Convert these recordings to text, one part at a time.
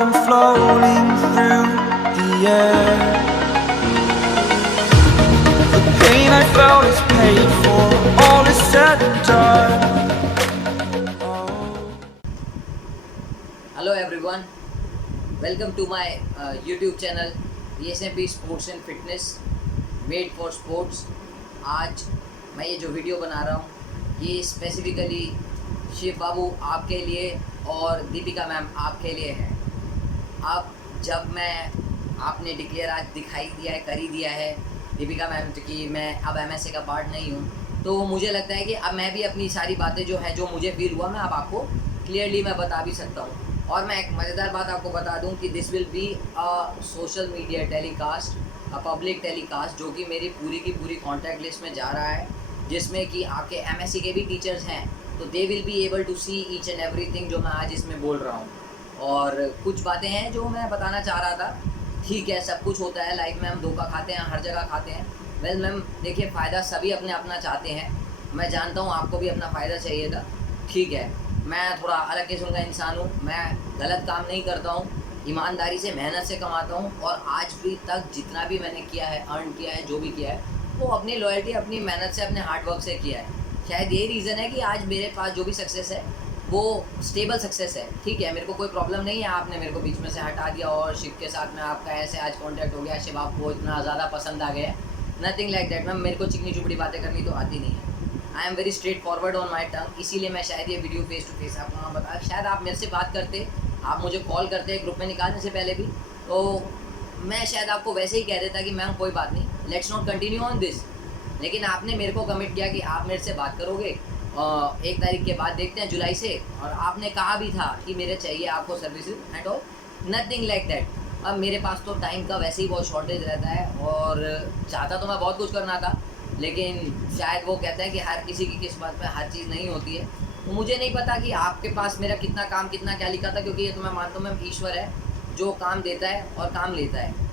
like I'm floating through the air. The pain I felt is paid for, all is said and done. Hello everyone, welcome to my YouTube channel ESMP Sports and Fitness Made for Sports। आज मैं ये जो video बना रहा हूँ ये specifically Shiv बाबू आपके लिए और दीपिका मैम आपके लिए है। अब जब मैं आपने डिक्लेयर आज दिखाई दिया है, कर ही दिया है दीपिका मैम कि मैं अब MSA का पार्ट नहीं हूँ, तो मुझे लगता है कि अब मैं भी अपनी सारी बातें जो है, जो मुझे फील हुआ, मैं अब आपको क्लियरली मैं बता भी सकता हूँ। और मैं एक मज़ेदार बात आपको बता दूं कि this will be a social media telecast, a public telecast, जो कि मेरी पूरी की पूरी कॉन्टैक्ट लिस्ट में जा रहा है, जिसमें कि आपके MSc के भी टीचर्स हैं, तो they will be able to see each and everything जो मैं आज इसमें बोल रहा हूँ। और कुछ बातें हैं जो मैं बताना चाह रहा था। ठीक है, सब कुछ होता है लाइफ में, हम धोखा खाते हैं, हर जगह खाते हैं। वेल मैम देखिए, फ़ायदा सभी अपने अपना चाहते हैं, मैं जानता हूँ आपको भी अपना फ़ायदा चाहिए था। ठीक है, मैं थोड़ा अलग किस्म का इंसान हूँ, मैं गलत काम नहीं करता हूँ, ईमानदारी से मेहनत से कमाता हूँ, और आज भी तक जितना भी मैंने किया है, अर्न किया है, जो भी किया है, वो अपनी लॉयल्टी, अपनी मेहनत से, अपने हार्ड वर्क से किया है। शायद यही रीज़न है कि आज मेरे पास जो भी सक्सेस है वो स्टेबल सक्सेस है। ठीक है, मेरे को कोई प्रॉब्लम नहीं है, आपने मेरे को बीच में से हटा दिया और शिव के साथ में आपका ऐसे आज कॉन्टैक्ट हो गया, शिव आपको इतना ज़्यादा पसंद आ गया, नथिंग लाइक दैट। मैम मेरे को चिकनी चुपड़ी बातें करनी तो आती नहीं है, I am very straightforward on my tongue, इसीलिए मैं शायद ये वीडियो फेस टू फेस आपको वहाँ बताया। शायद आप मेरे से बात करते, आप मुझे कॉल करते ग्रुप में निकालने से पहले भी, तो मैं शायद आपको वैसे ही कह देता कि मैम कोई बात नहीं, let's not continue on this. लेकिन आपने मेरे को कमिट किया कि आप मेरे से बात करोगे 1 तारीख के बाद, देखते हैं जुलाई से, और आपने कहा भी था कि मेरे चाहिए आपको services and all, nothing like that. अब मेरे पास तो टाइम का वैसे ही बहुत शॉर्टेज रहता है, और चाहता तो मैं बहुत कुछ करना था, लेकिन शायद वो कहते हैं कि हर किसी की किस्मत में हर चीज़ नहीं होती है। तो मुझे नहीं पता कि आपके पास मेरा कितना काम, कितना क्या लिखा था, क्योंकि ये तो मैं मानता हूँ मैम ईश्वर है जो काम देता है और काम लेता है।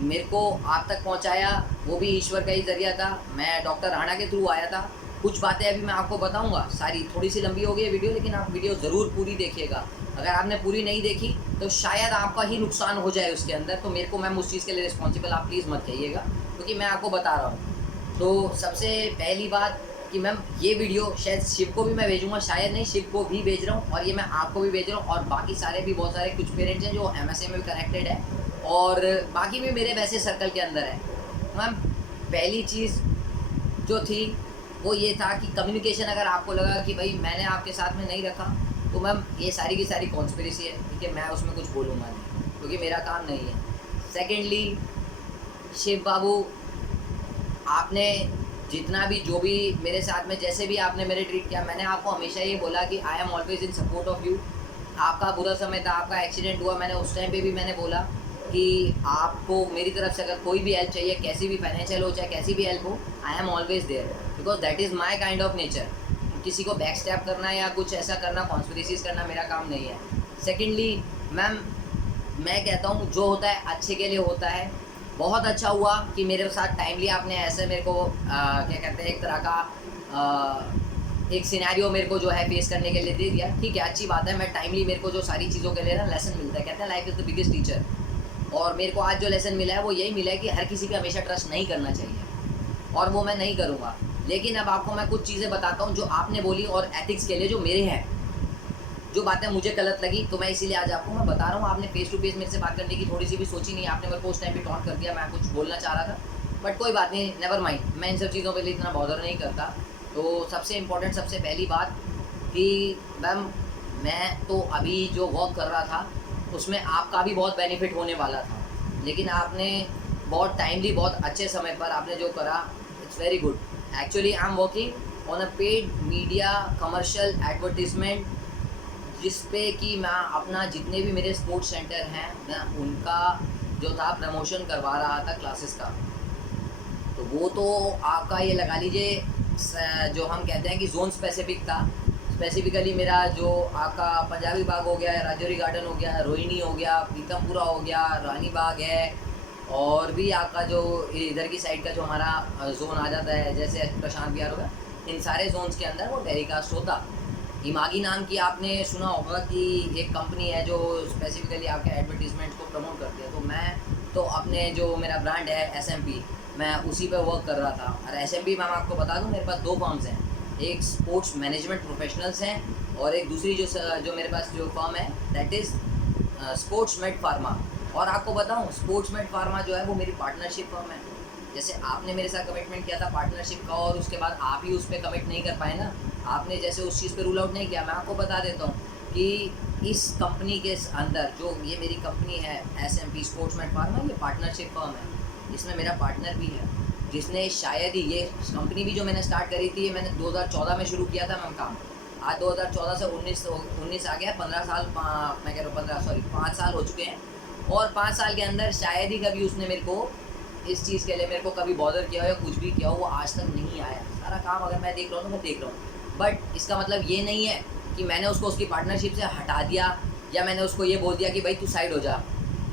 मेरे को आप तक पहुँचाया वो भी ईश्वर का ही ज़रिया था, मैं डॉक्टर राणा के थ्रू आया था। कुछ बातें अभी मैं आपको बताऊंगा, सारी थोड़ी सी लंबी हो गई है वीडियो, लेकिन आप वीडियो ज़रूर पूरी देखिएगा। अगर आपने पूरी नहीं देखी तो शायद आपका ही नुकसान हो जाए उसके अंदर, तो मेरे को मैम उस चीज़ के लिए रिस्पॉन्सिबल आप प्लीज़ मत कहिएगा, क्योंकि मैं आपको बता रहा हूँ। तो सबसे पहली बात कि मैम ये वीडियो शायद शिव को भी मैं भेजूँगा, शायद नहीं, शिव को भी भेज रहा हूँ, और ये मैं आपको भी भेज रहा हूँ, और बाकी सारे भी बहुत सारे कुछ पेरेंट्स हैं जो MSA में भी कनेक्टेड है, और बाकी भी मेरे वैसे सर्कल के अंदर है। मैम पहली चीज़ जो थी वो ये था कि कम्युनिकेशन, अगर आपको लगा कि भाई मैंने आपके साथ में नहीं रखा, तो मैम ये सारी की सारी कॉन्स्पिरेसी है, ठीक है, मैं उसमें कुछ बोलूँगा नहीं, क्योंकि मेरा काम नहीं है। सेकेंडली, शिव बाबू आपने जितना भी, जो भी मेरे साथ में, जैसे भी आपने मेरे ट्रीट किया, मैंने आपको हमेशा ये बोला कि आई am always in support of you. आपका बुरा समय था, आपका एक्सीडेंट हुआ, मैंने उस टाइम पे भी मैंने बोला कि आपको मेरी तरफ से अगर कोई भी हेल्प चाहिए, कैसी भी फाइनेंशियल हो, चाहे कैसी भी हेल्प हो, I am always there, because that is my kind of nature. किसी को बैक स्टैप करना या कुछ ऐसा करना, कॉन्स्पिरेसीज करना मेरा काम नहीं है। सेकेंडली मैम, मैं कहता हूँ जो होता है अच्छे के लिए होता है। बहुत अच्छा हुआ कि मेरे साथ टाइमली आपने ऐसे मेरे को क्या कहते हैं, एक तरह का एक सिनेरियो मेरे को जो है फेस करने के लिए दे दिया। ठीक है, अच्छी बात है, मैं टाइमली, मेरे को जो सारी चीज़ों के लिए ना लेसन मिलता है, कहते हैं life is the biggest teacher, और मेरे को आज जो लेसन मिला है वो यही मिला है कि हर किसी पे हमेशा ट्रस्ट नहीं करना चाहिए, और वो मैं नहीं करूँगा। लेकिन अब आपको मैं कुछ चीज़ें बताता हूँ जो आपने बोली, और एथिक्स के लिए जो मेरे हैं, जो बातें मुझे गलत लगी, तो मैं इसीलिए आज आपको मैं बता रहा हूँ। आपने फेस टू फेस मेरे से बात करने की थोड़ी सी भी सोची नहीं, आपने मेरे को उस टाइम पे टॉन्ट कर दिया, मैं कुछ बोलना चाह रहा था, बट कोई बात नहीं, नेवर माइंड, मैं इन सब चीज़ों के लिए इतना बॉदर नहीं करता। तो सबसे इम्पोर्टेंट, सबसे पहली बात कि मैम, मैं तो अभी जो वर्क कर रहा था उसमें आपका भी बहुत बेनिफिट होने वाला था, लेकिन आपने बहुत टाइमली, बहुत अच्छे समय पर आपने जो करा, it's very good. Actually I am working on a paid media commercial advertisement, जिस पे कि मैं अपना जितने भी मेरे स्पोर्ट्स सेंटर हैं, मैं उनका जो था प्रमोशन करवा रहा था क्लासेस का। तो वो तो आपका ये लगा लीजिए, जो हम कहते हैं कि जोन स्पेसिफिक था। स्पेसिफिकली मेरा जो आपका पंजाबी बाग हो गया, राजौरी गार्डन हो गया, रोहिणी हो गया, प्रीतमपुरा हो गया, रानी बाग है, और भी आपका जो इधर की साइड का जो हमारा जोन आ जाता है, जैसे प्रशांत विहार हो गया, इन सारे जोन्स के अंदर वो टेलीकास्ट होता। इमागी नाम की आपने सुना होगा कि एक कंपनी है जो स्पेसिफिकली आपके एडवर्टीजमेंट को प्रमोट करती है। तो मैं तो अपने जो मेरा ब्रांड है SMP, मैं उसी पे वर्क कर रहा था। और SMP में मैं आपको बता दूं, मेरे पास 2 फर्म्स हैं, एक स्पोर्ट्स मैनेजमेंट प्रोफेशनल्स हैं और एक दूसरी जो मेरे पास जो फर्म है that is sports made pharma. और आपको बताऊं, स्पोर्ट्स मेड फार्मा जो है वो मेरी पार्टनरशिप फर्म है। जैसे आपने मेरे साथ कमिटमेंट किया था पार्टनरशिप का और उसके बाद आप ही उस पर कमिट नहीं कर पाए ना, आपने जैसे उस चीज़ पे रूल आउट नहीं किया। मैं आपको बता देता हूँ कि इस कंपनी के अंदर जो ये मेरी कंपनी है SMP स्पोर्ट्स मेड फार्मा, ये पार्टनरशिप फर्म है। इसमें मेरा पार्टनर भी है जिसने शायद ही ये कंपनी भी जो मैंने स्टार्ट करी थी, ये मैंने 2014 में शुरू किया था मैम काम। आज 2014 से 19 आ गया, 15 साल, मैं कह रहा हूँ 5 साल हो चुके हैं। और 5 साल के अंदर शायद ही कभी उसने मेरे को इस चीज़ के लिए मेरे को कभी बॉदर किया हो या कुछ भी किया हो, वो आज तक नहीं आया। सारा काम अगर मैं देख रहा हूँ तो मैं देख रहा हूँ, बट इसका मतलब ये नहीं है कि मैंने उसको उसकी पार्टनरशिप से हटा दिया या मैंने उसको ये बोल दिया कि भाई तू साइड हो जा,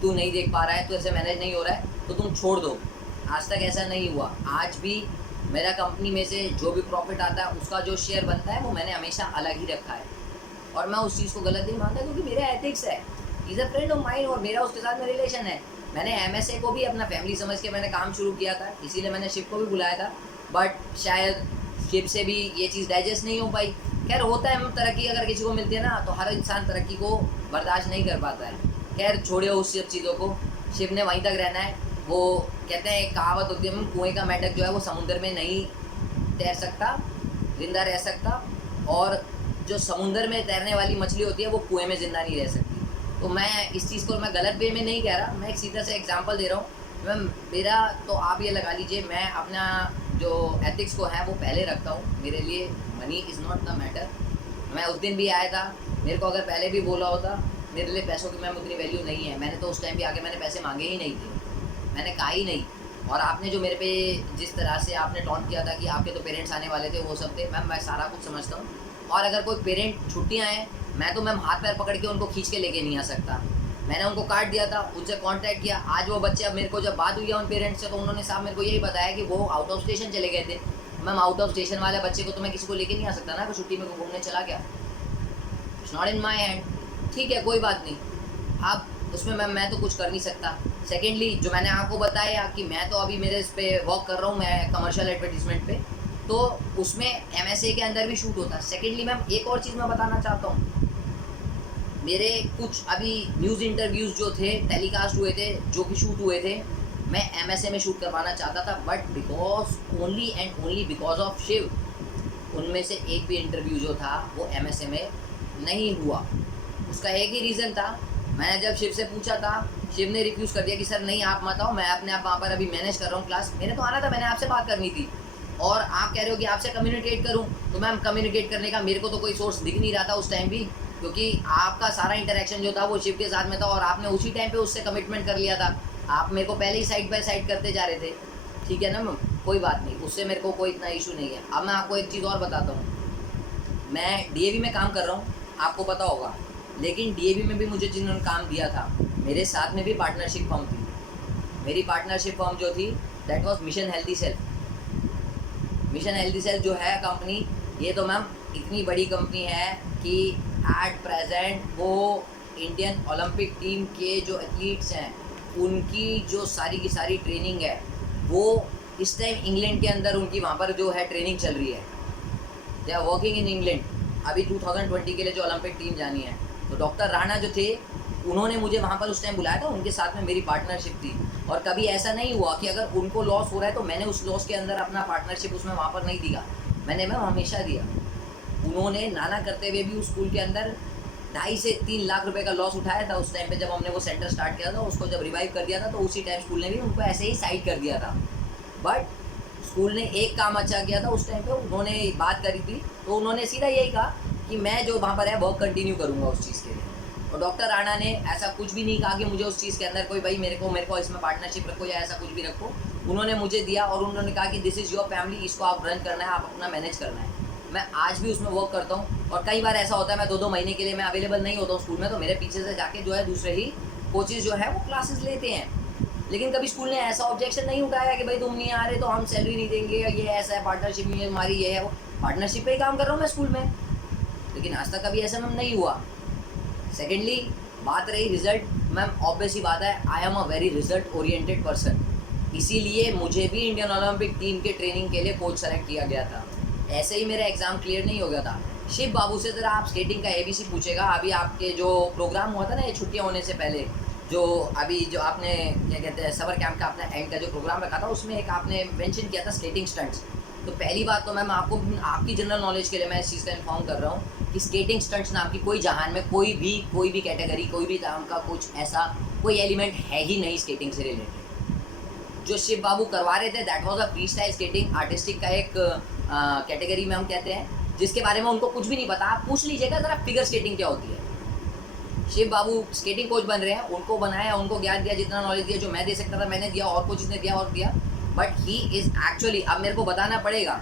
तू नहीं देख पा रहा है, तू ऐसे मैनेज नहीं हो रहा है तो तुम छोड़ दो। आज तक ऐसा नहीं हुआ। आज भी मेरा कंपनी में से जो भी प्रॉफिट आता है उसका जो शेयर बनता है वो मैंने हमेशा अलग ही रखा है। और मैं उस चीज़ को गलत नहीं मानता क्योंकि मेरा एथिक्स है, is a friend of mind और मेरा उसके साथ में रिलेशन है। मैंने MSA को भी अपना फैमिली समझ के मैंने काम शुरू किया था, इसीलिए मैंने शिप को भी बुलाया था, बट शायद शिप से भी ये चीज़ डाइजेस्ट नहीं हो पाई। खैर होता है, तरक्की अगर किसी को मिलती है ना तो हर इंसान तरक्की को बर्दाश्त नहीं कर पाता है। खैर छोड़िए उस सब चीज़ों को, शिप ने वहीं तक रहना है। वो कहते हैं, एक कहावत होती है, कुएँ का मेंढक जो है वो समुद्र में नहीं तैर सकता, जिंदा रह सकता, और जो समुद्र में तैरने वाली मछली होती है वो कुएँ में ज़िंदा नहीं रह सकती। तो मैं इस चीज़ को मैं गलत वे में नहीं कह रहा, मैं एक सीधा सा एग्जांपल दे रहा हूँ। मैं मेरा तो आप ये लगा लीजिए, मैं अपना जो एथिक्स को है वो पहले रखता हूँ। मेरे लिए money is not the matter. मैं उस दिन भी आया था, मेरे को अगर पहले भी बोला होता, मेरे लिए पैसों की मैम उतनी वैल्यू नहीं है। मैंने तो उस टाइम भी आके मैंने पैसे मांगे ही नहीं थे, मैंने कहा ही नहीं। और आपने जो मेरे पे जिस तरह से आपने टॉन्ट किया था कि आपके तो पेरेंट्स आने वाले थे, वो सब थे मैम, मैं सारा कुछ समझता हूँ। और अगर कोई पेरेंट छुट्टियाँ हैं, मैं तो मैम हाथ पैर पकड़ के उनको खींच के लेके नहीं आ सकता। मैंने उनको काट दिया था, उनसे कांटेक्ट किया। आज वो बच्चे, अब मेरे को जब बात हुई है उन पेरेंट्स से तो उन्होंने साहब मेरे को यही बताया कि वो आउट ऑफ स्टेशन चले गए थे। मैम आउट ऑफ स्टेशन वाले बच्चे को तो मैं किसी को लेके नहीं आ सकता ना, कि छुट्टी में को घूमने चला गया, it's not in my hand. ठीक है, कोई बात नहीं, आप उसमें मैं तो कुछ कर नहीं सकता। सेकेंडली, जो मैंने आपको बताया कि मैं तो अभी मेरे इस पे वर्क कर रहा हूँ, मैं कमर्शियल एडवर्टीजमेंट पे, तो उसमें MSA के अंदर भी शूट होता है। सेकेंडली मैम एक और चीज़ मैं बताना चाहता हूँ, मेरे कुछ अभी न्यूज़ इंटरव्यूज़ जो थे टेलीकास्ट हुए थे, जो कि शूट हुए थे, मैं MSA में शूट करवाना चाहता था, but because only and only because of Shiv, उनमें से एक भी इंटरव्यू जो था वो MSA में नहीं हुआ। उसका एक ही रीज़न था, मैंने जब शिव से पूछा था, शिव ने रिफ्यूज़ कर दिया कि सर नहीं आप मत आओ, मैं अपने आप वहाँ पर अभी मैनेज कर रहा हूँ क्लास। मैंने तो आना था, मैंने आपसे बात करनी थी, और आप कह रहे हो कि आपसे कम्युनिकेट करूँ, तो मैम कम्युनिकेट करने का मेरे को तो कोई सोर्स दिख नहीं रहा था उस टाइम भी, क्योंकि आपका सारा इंटरेक्शन जो था वो शिव के साथ में था और आपने उसी टाइम पे उससे कमिटमेंट कर लिया था। आप मेरे को पहले ही साइड बाय साइड करते जा रहे थे, ठीक है ना मैम, कोई बात नहीं, उससे मेरे को कोई इतना इशू नहीं है। अब मैं आपको एक चीज़ और बताता हूँ, मैं DAV में काम कर रहा हूँ, आपको पता होगा, लेकिन DAV में भी मुझे जिन्होंने काम दिया था, मेरे साथ में भी पार्टनरशिप फर्म थी। मेरी पार्टनरशिप फर्म जो थी that was mission healthy self. Mission healthy self जो है कंपनी, ये तो मैम इतनी बड़ी कंपनी है कि एट प्रेजेंट वो इंडियन ओलंपिक टीम के जो एथलीट्स हैं उनकी जो सारी की सारी ट्रेनिंग है वो इस टाइम इंग्लैंड के अंदर उनकी वहाँ पर जो है ट्रेनिंग चल रही है। They are working in England. अभी 2020 के लिए जो ओलंपिक टीम जानी है, तो डॉक्टर राणा जो थे उन्होंने मुझे वहाँ पर उस टाइम बुलाया था, उनके साथ में मेरी पार्टनरशिप थी। और कभी ऐसा नहीं हुआ कि अगर उनको लॉस हो रहा है तो मैंने उस लॉस के अंदर अपना पार्टनरशिप उसमें वहाँ पर नहीं दिया, मैंने मैम हमेशा दिया। उन्होंने नाना करते हुए भी उस स्कूल के अंदर 2.5 से 3 लाख रुपए का लॉस उठाया था उस टाइम पे, जब हमने वो सेंटर स्टार्ट किया था। उसको जब रिवाइव कर दिया था तो उसी टाइम स्कूल ने भी उनको ऐसे ही साइड कर दिया था। बट स्कूल ने एक काम अच्छा किया था उस टाइम पे, उन्होंने बात करी थी तो उन्होंने सीधा यही कहा कि मैं जो वहाँ पर है वर्क कंटिन्यू करूँगा उस चीज़ के लिए। और डॉक्टर राणा ने ऐसा कुछ भी नहीं कहा कि मुझे उस चीज़ के अंदर कोई भाई मेरे को इसमें पार्टनरशिप रखो या ऐसा कुछ भी रखो। उन्होंने मुझे दिया और उन्होंने कहा कि दिस इज़ योर फैमिली, इसको आप रन करना है, आप अपना मैनेज करना है। मैं आज भी उसमें वर्क करता हूँ और कई बार ऐसा होता है मैं 2-2 महीने के लिए मैं अवेलेबल नहीं होता हूँ स्कूल में, तो मेरे पीछे से जाके जो है दूसरे ही कोचेज़ जो है वो क्लासेस लेते हैं। लेकिन कभी स्कूल ने ऐसा ऑब्जेक्शन नहीं उठाया कि भाई तुम नहीं आ रहे तो हम सैलरी नहीं देंगे, ये ऐसा है, पार्टनरशिप नहीं है हमारी, ये है वो। पार्टनरशिप पे ही काम कर रहा हूँ मैं स्कूल में, लेकिन आज तक कभी ऐसा मैम नहीं हुआ। सेकेंडली बात रही रिजल्ट, मैम ऑब्वियस ही बात है, I am a very result oriented person, इसीलिए मुझे भी इंडियन ओलंपिक टीम के ट्रेनिंग के लिए कोच सेलेक्ट किया गया था। ऐसे ही मेरा एग्ज़ाम क्लियर नहीं हो गया था। शिव बाबू से ज़रा आप स्केटिंग का ABC पूछेगा, अभी आपके जो प्रोग्राम हुआ था ना ये छुट्टियाँ होने से पहले, जो अभी जो आपने क्या कहते हैं समर कैंप का अपना एंड का जो प्रोग्राम रखा था, उसमें एक आपने मेंशन किया था स्केटिंग स्टंट्स। तो पहली बात तो मैम आपको आपकी जनरल नॉलेज के लिए मैं इस चीज़ का इन्फॉर्म कर रहा हूँ कि स्केटिंग स्टंट्स नाम की कोई जहान में कोई भी कैटेगरी, कोई भी नाम का कुछ ऐसा कोई एलिमेंट है ही नहीं स्केटिंग से रिलेटेड। जो शिव बाबू करवा रहे थे that was a free style skating, artistic का एक कैटेगरी में हम कहते हैं, जिसके बारे में उनको कुछ भी नहीं पता। आप पूछ लीजिएगा ज़रा फिगर स्केटिंग क्या होती है। शिव बाबू स्केटिंग कोच बन रहे हैं, उनको बनाया, उनको ज्ञान दिया, जितना नॉलेज दिया, जो मैं दे सकता था मैंने दिया, और कोचिज़ ने दिया और दिया, बट ही इज़ एक्चुअली, अब मेरे को बताना पड़ेगा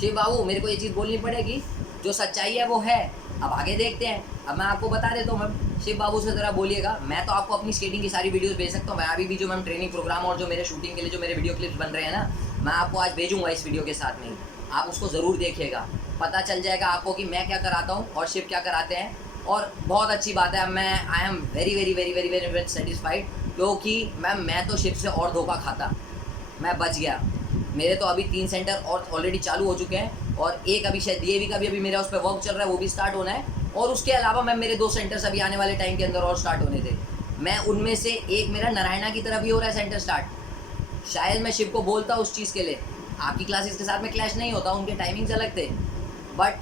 शिव बाबू, मेरे को ये चीज़ बोलनी पड़ेगी, जो सच्चाई है वो है। अब आगे देखते हैं। अब मैं आपको बता देता हूँ मैम, शिव बाबू से ज़रा बोलिएगा। मैं तो आपको अपनी स्केटिंग की सारी वीडियोस भेज सकता हूँ। मैं अभी भी जो मैम ट्रेनिंग प्रोग्राम और जो मेरे शूटिंग के लिए जो मेरे वीडियो क्लिप्स बन रहे हैं ना, मैं आपको आज भेजूँगा इस वीडियो के साथ में ही। आप उसको ज़रूर देखिएगा, पता चल जाएगा आपको कि मैं क्या कराता हूँ और शिव क्या कराते हैं। और बहुत अच्छी बात है, मैं आई am very very very very very very satisfied, क्योंकि मैम मैं तो शिव से और धोखा खाता, मैं बच गया। मेरे तो अभी 3 सेंटर और ऑलरेडी चालू हो चुके हैं, और एक अभी शायद DAV का भी अभी मेरा उस पर वर्क चल रहा है, वो भी स्टार्ट होना है। और उसके अलावा मैम मेरे 2 सेंटर्स अभी आने वाले टाइम के अंदर और स्टार्ट होने थे। मैं उनमें से एक मेरा नारायणा की तरफ ही हो रहा है सेंटर स्टार्ट। शायद मैं शिव को बोलता उस चीज़ के लिए, आपकी क्लासेस के साथ में क्लैश नहीं होता, उनके टाइमिंग्स अलग थे, बट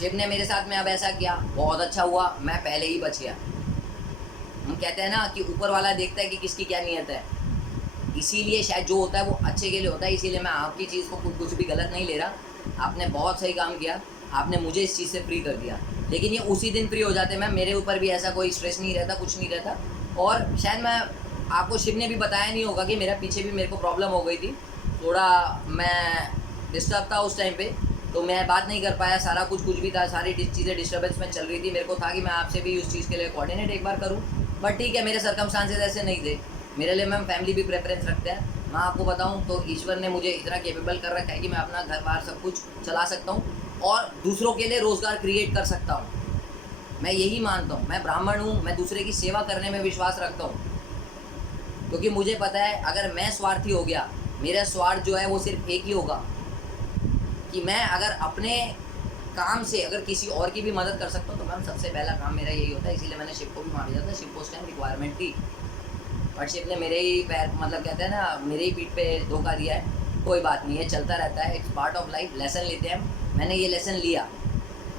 शिव ने मेरे साथ में अब ऐसा किया, बहुत अच्छा हुआ, मैं पहले ही बच गया। हम कहते हैं ना कि ऊपर वाला देखता है कि किसकी क्या नीयत है, इसीलिए शायद जो होता है वो अच्छे के लिए होता है। इसीलिए मैं आपकी चीज़ को कुछ भी गलत नहीं ले रहा, आपने बहुत सही काम किया, आपने मुझे इस चीज़ से फ्री कर दिया। लेकिन ये उसी दिन फ्री हो जाते मैम, मेरे ऊपर भी ऐसा कोई स्ट्रेस नहीं रहता, कुछ नहीं रहता। और शायद मैं आपको शिव ने भी बताया नहीं होगा कि मेरा पीछे भी मेरे को प्रॉब्लम हो गई थी, थोड़ा मैं डिस्टर्ब था उस टाइम पे, तो मैं बात नहीं कर पाया, सारा कुछ भी था, सारी चीज़ें डिस्टर्बेंस में चल रही थी। मेरे को था कि मैं आपसे भी उस चीज़ के लिए कोऑर्डिनेट एक बार करूं, बट ठीक है, मेरे सर्कमस्टांसेस ऐसे नहीं थे। मेरे लिए मैम फैमिली भी प्रेफरेंस रखते हैं। मैं आपको बताऊं तो ईश्वर ने मुझे इतना केपेबल कर रखा है कि मैं अपना घर बार सब कुछ चला सकता हूं और दूसरों के लिए रोज़गार क्रिएट कर सकता हूं। मैं यही मानता हूं, मैं ब्राह्मण हूं, मैं दूसरे की सेवा करने में विश्वास रखता हूं, क्योंकि मुझे पता है अगर मैं स्वार्थी हो गया, मेरा स्वार्थ जो है वो सिर्फ एक ही होगा कि मैं अगर अपने काम से अगर किसी और की भी मदद कर सकता हूँ, तो मैम सबसे पहला काम मेरा यही होता है। इसीलिए मैंने शिव को भी वहाँ भेजा था, शिव को उस टाइम रिक्वायरमेंट थी, बट शिव ने मेरे ही पैर, मतलब कहते हैं ना, मेरे ही पीठ पे धोखा दिया है। कोई बात नहीं है, चलता रहता है, it's part of life, lesson लेते हैं। मैंने ये लेसन लिया,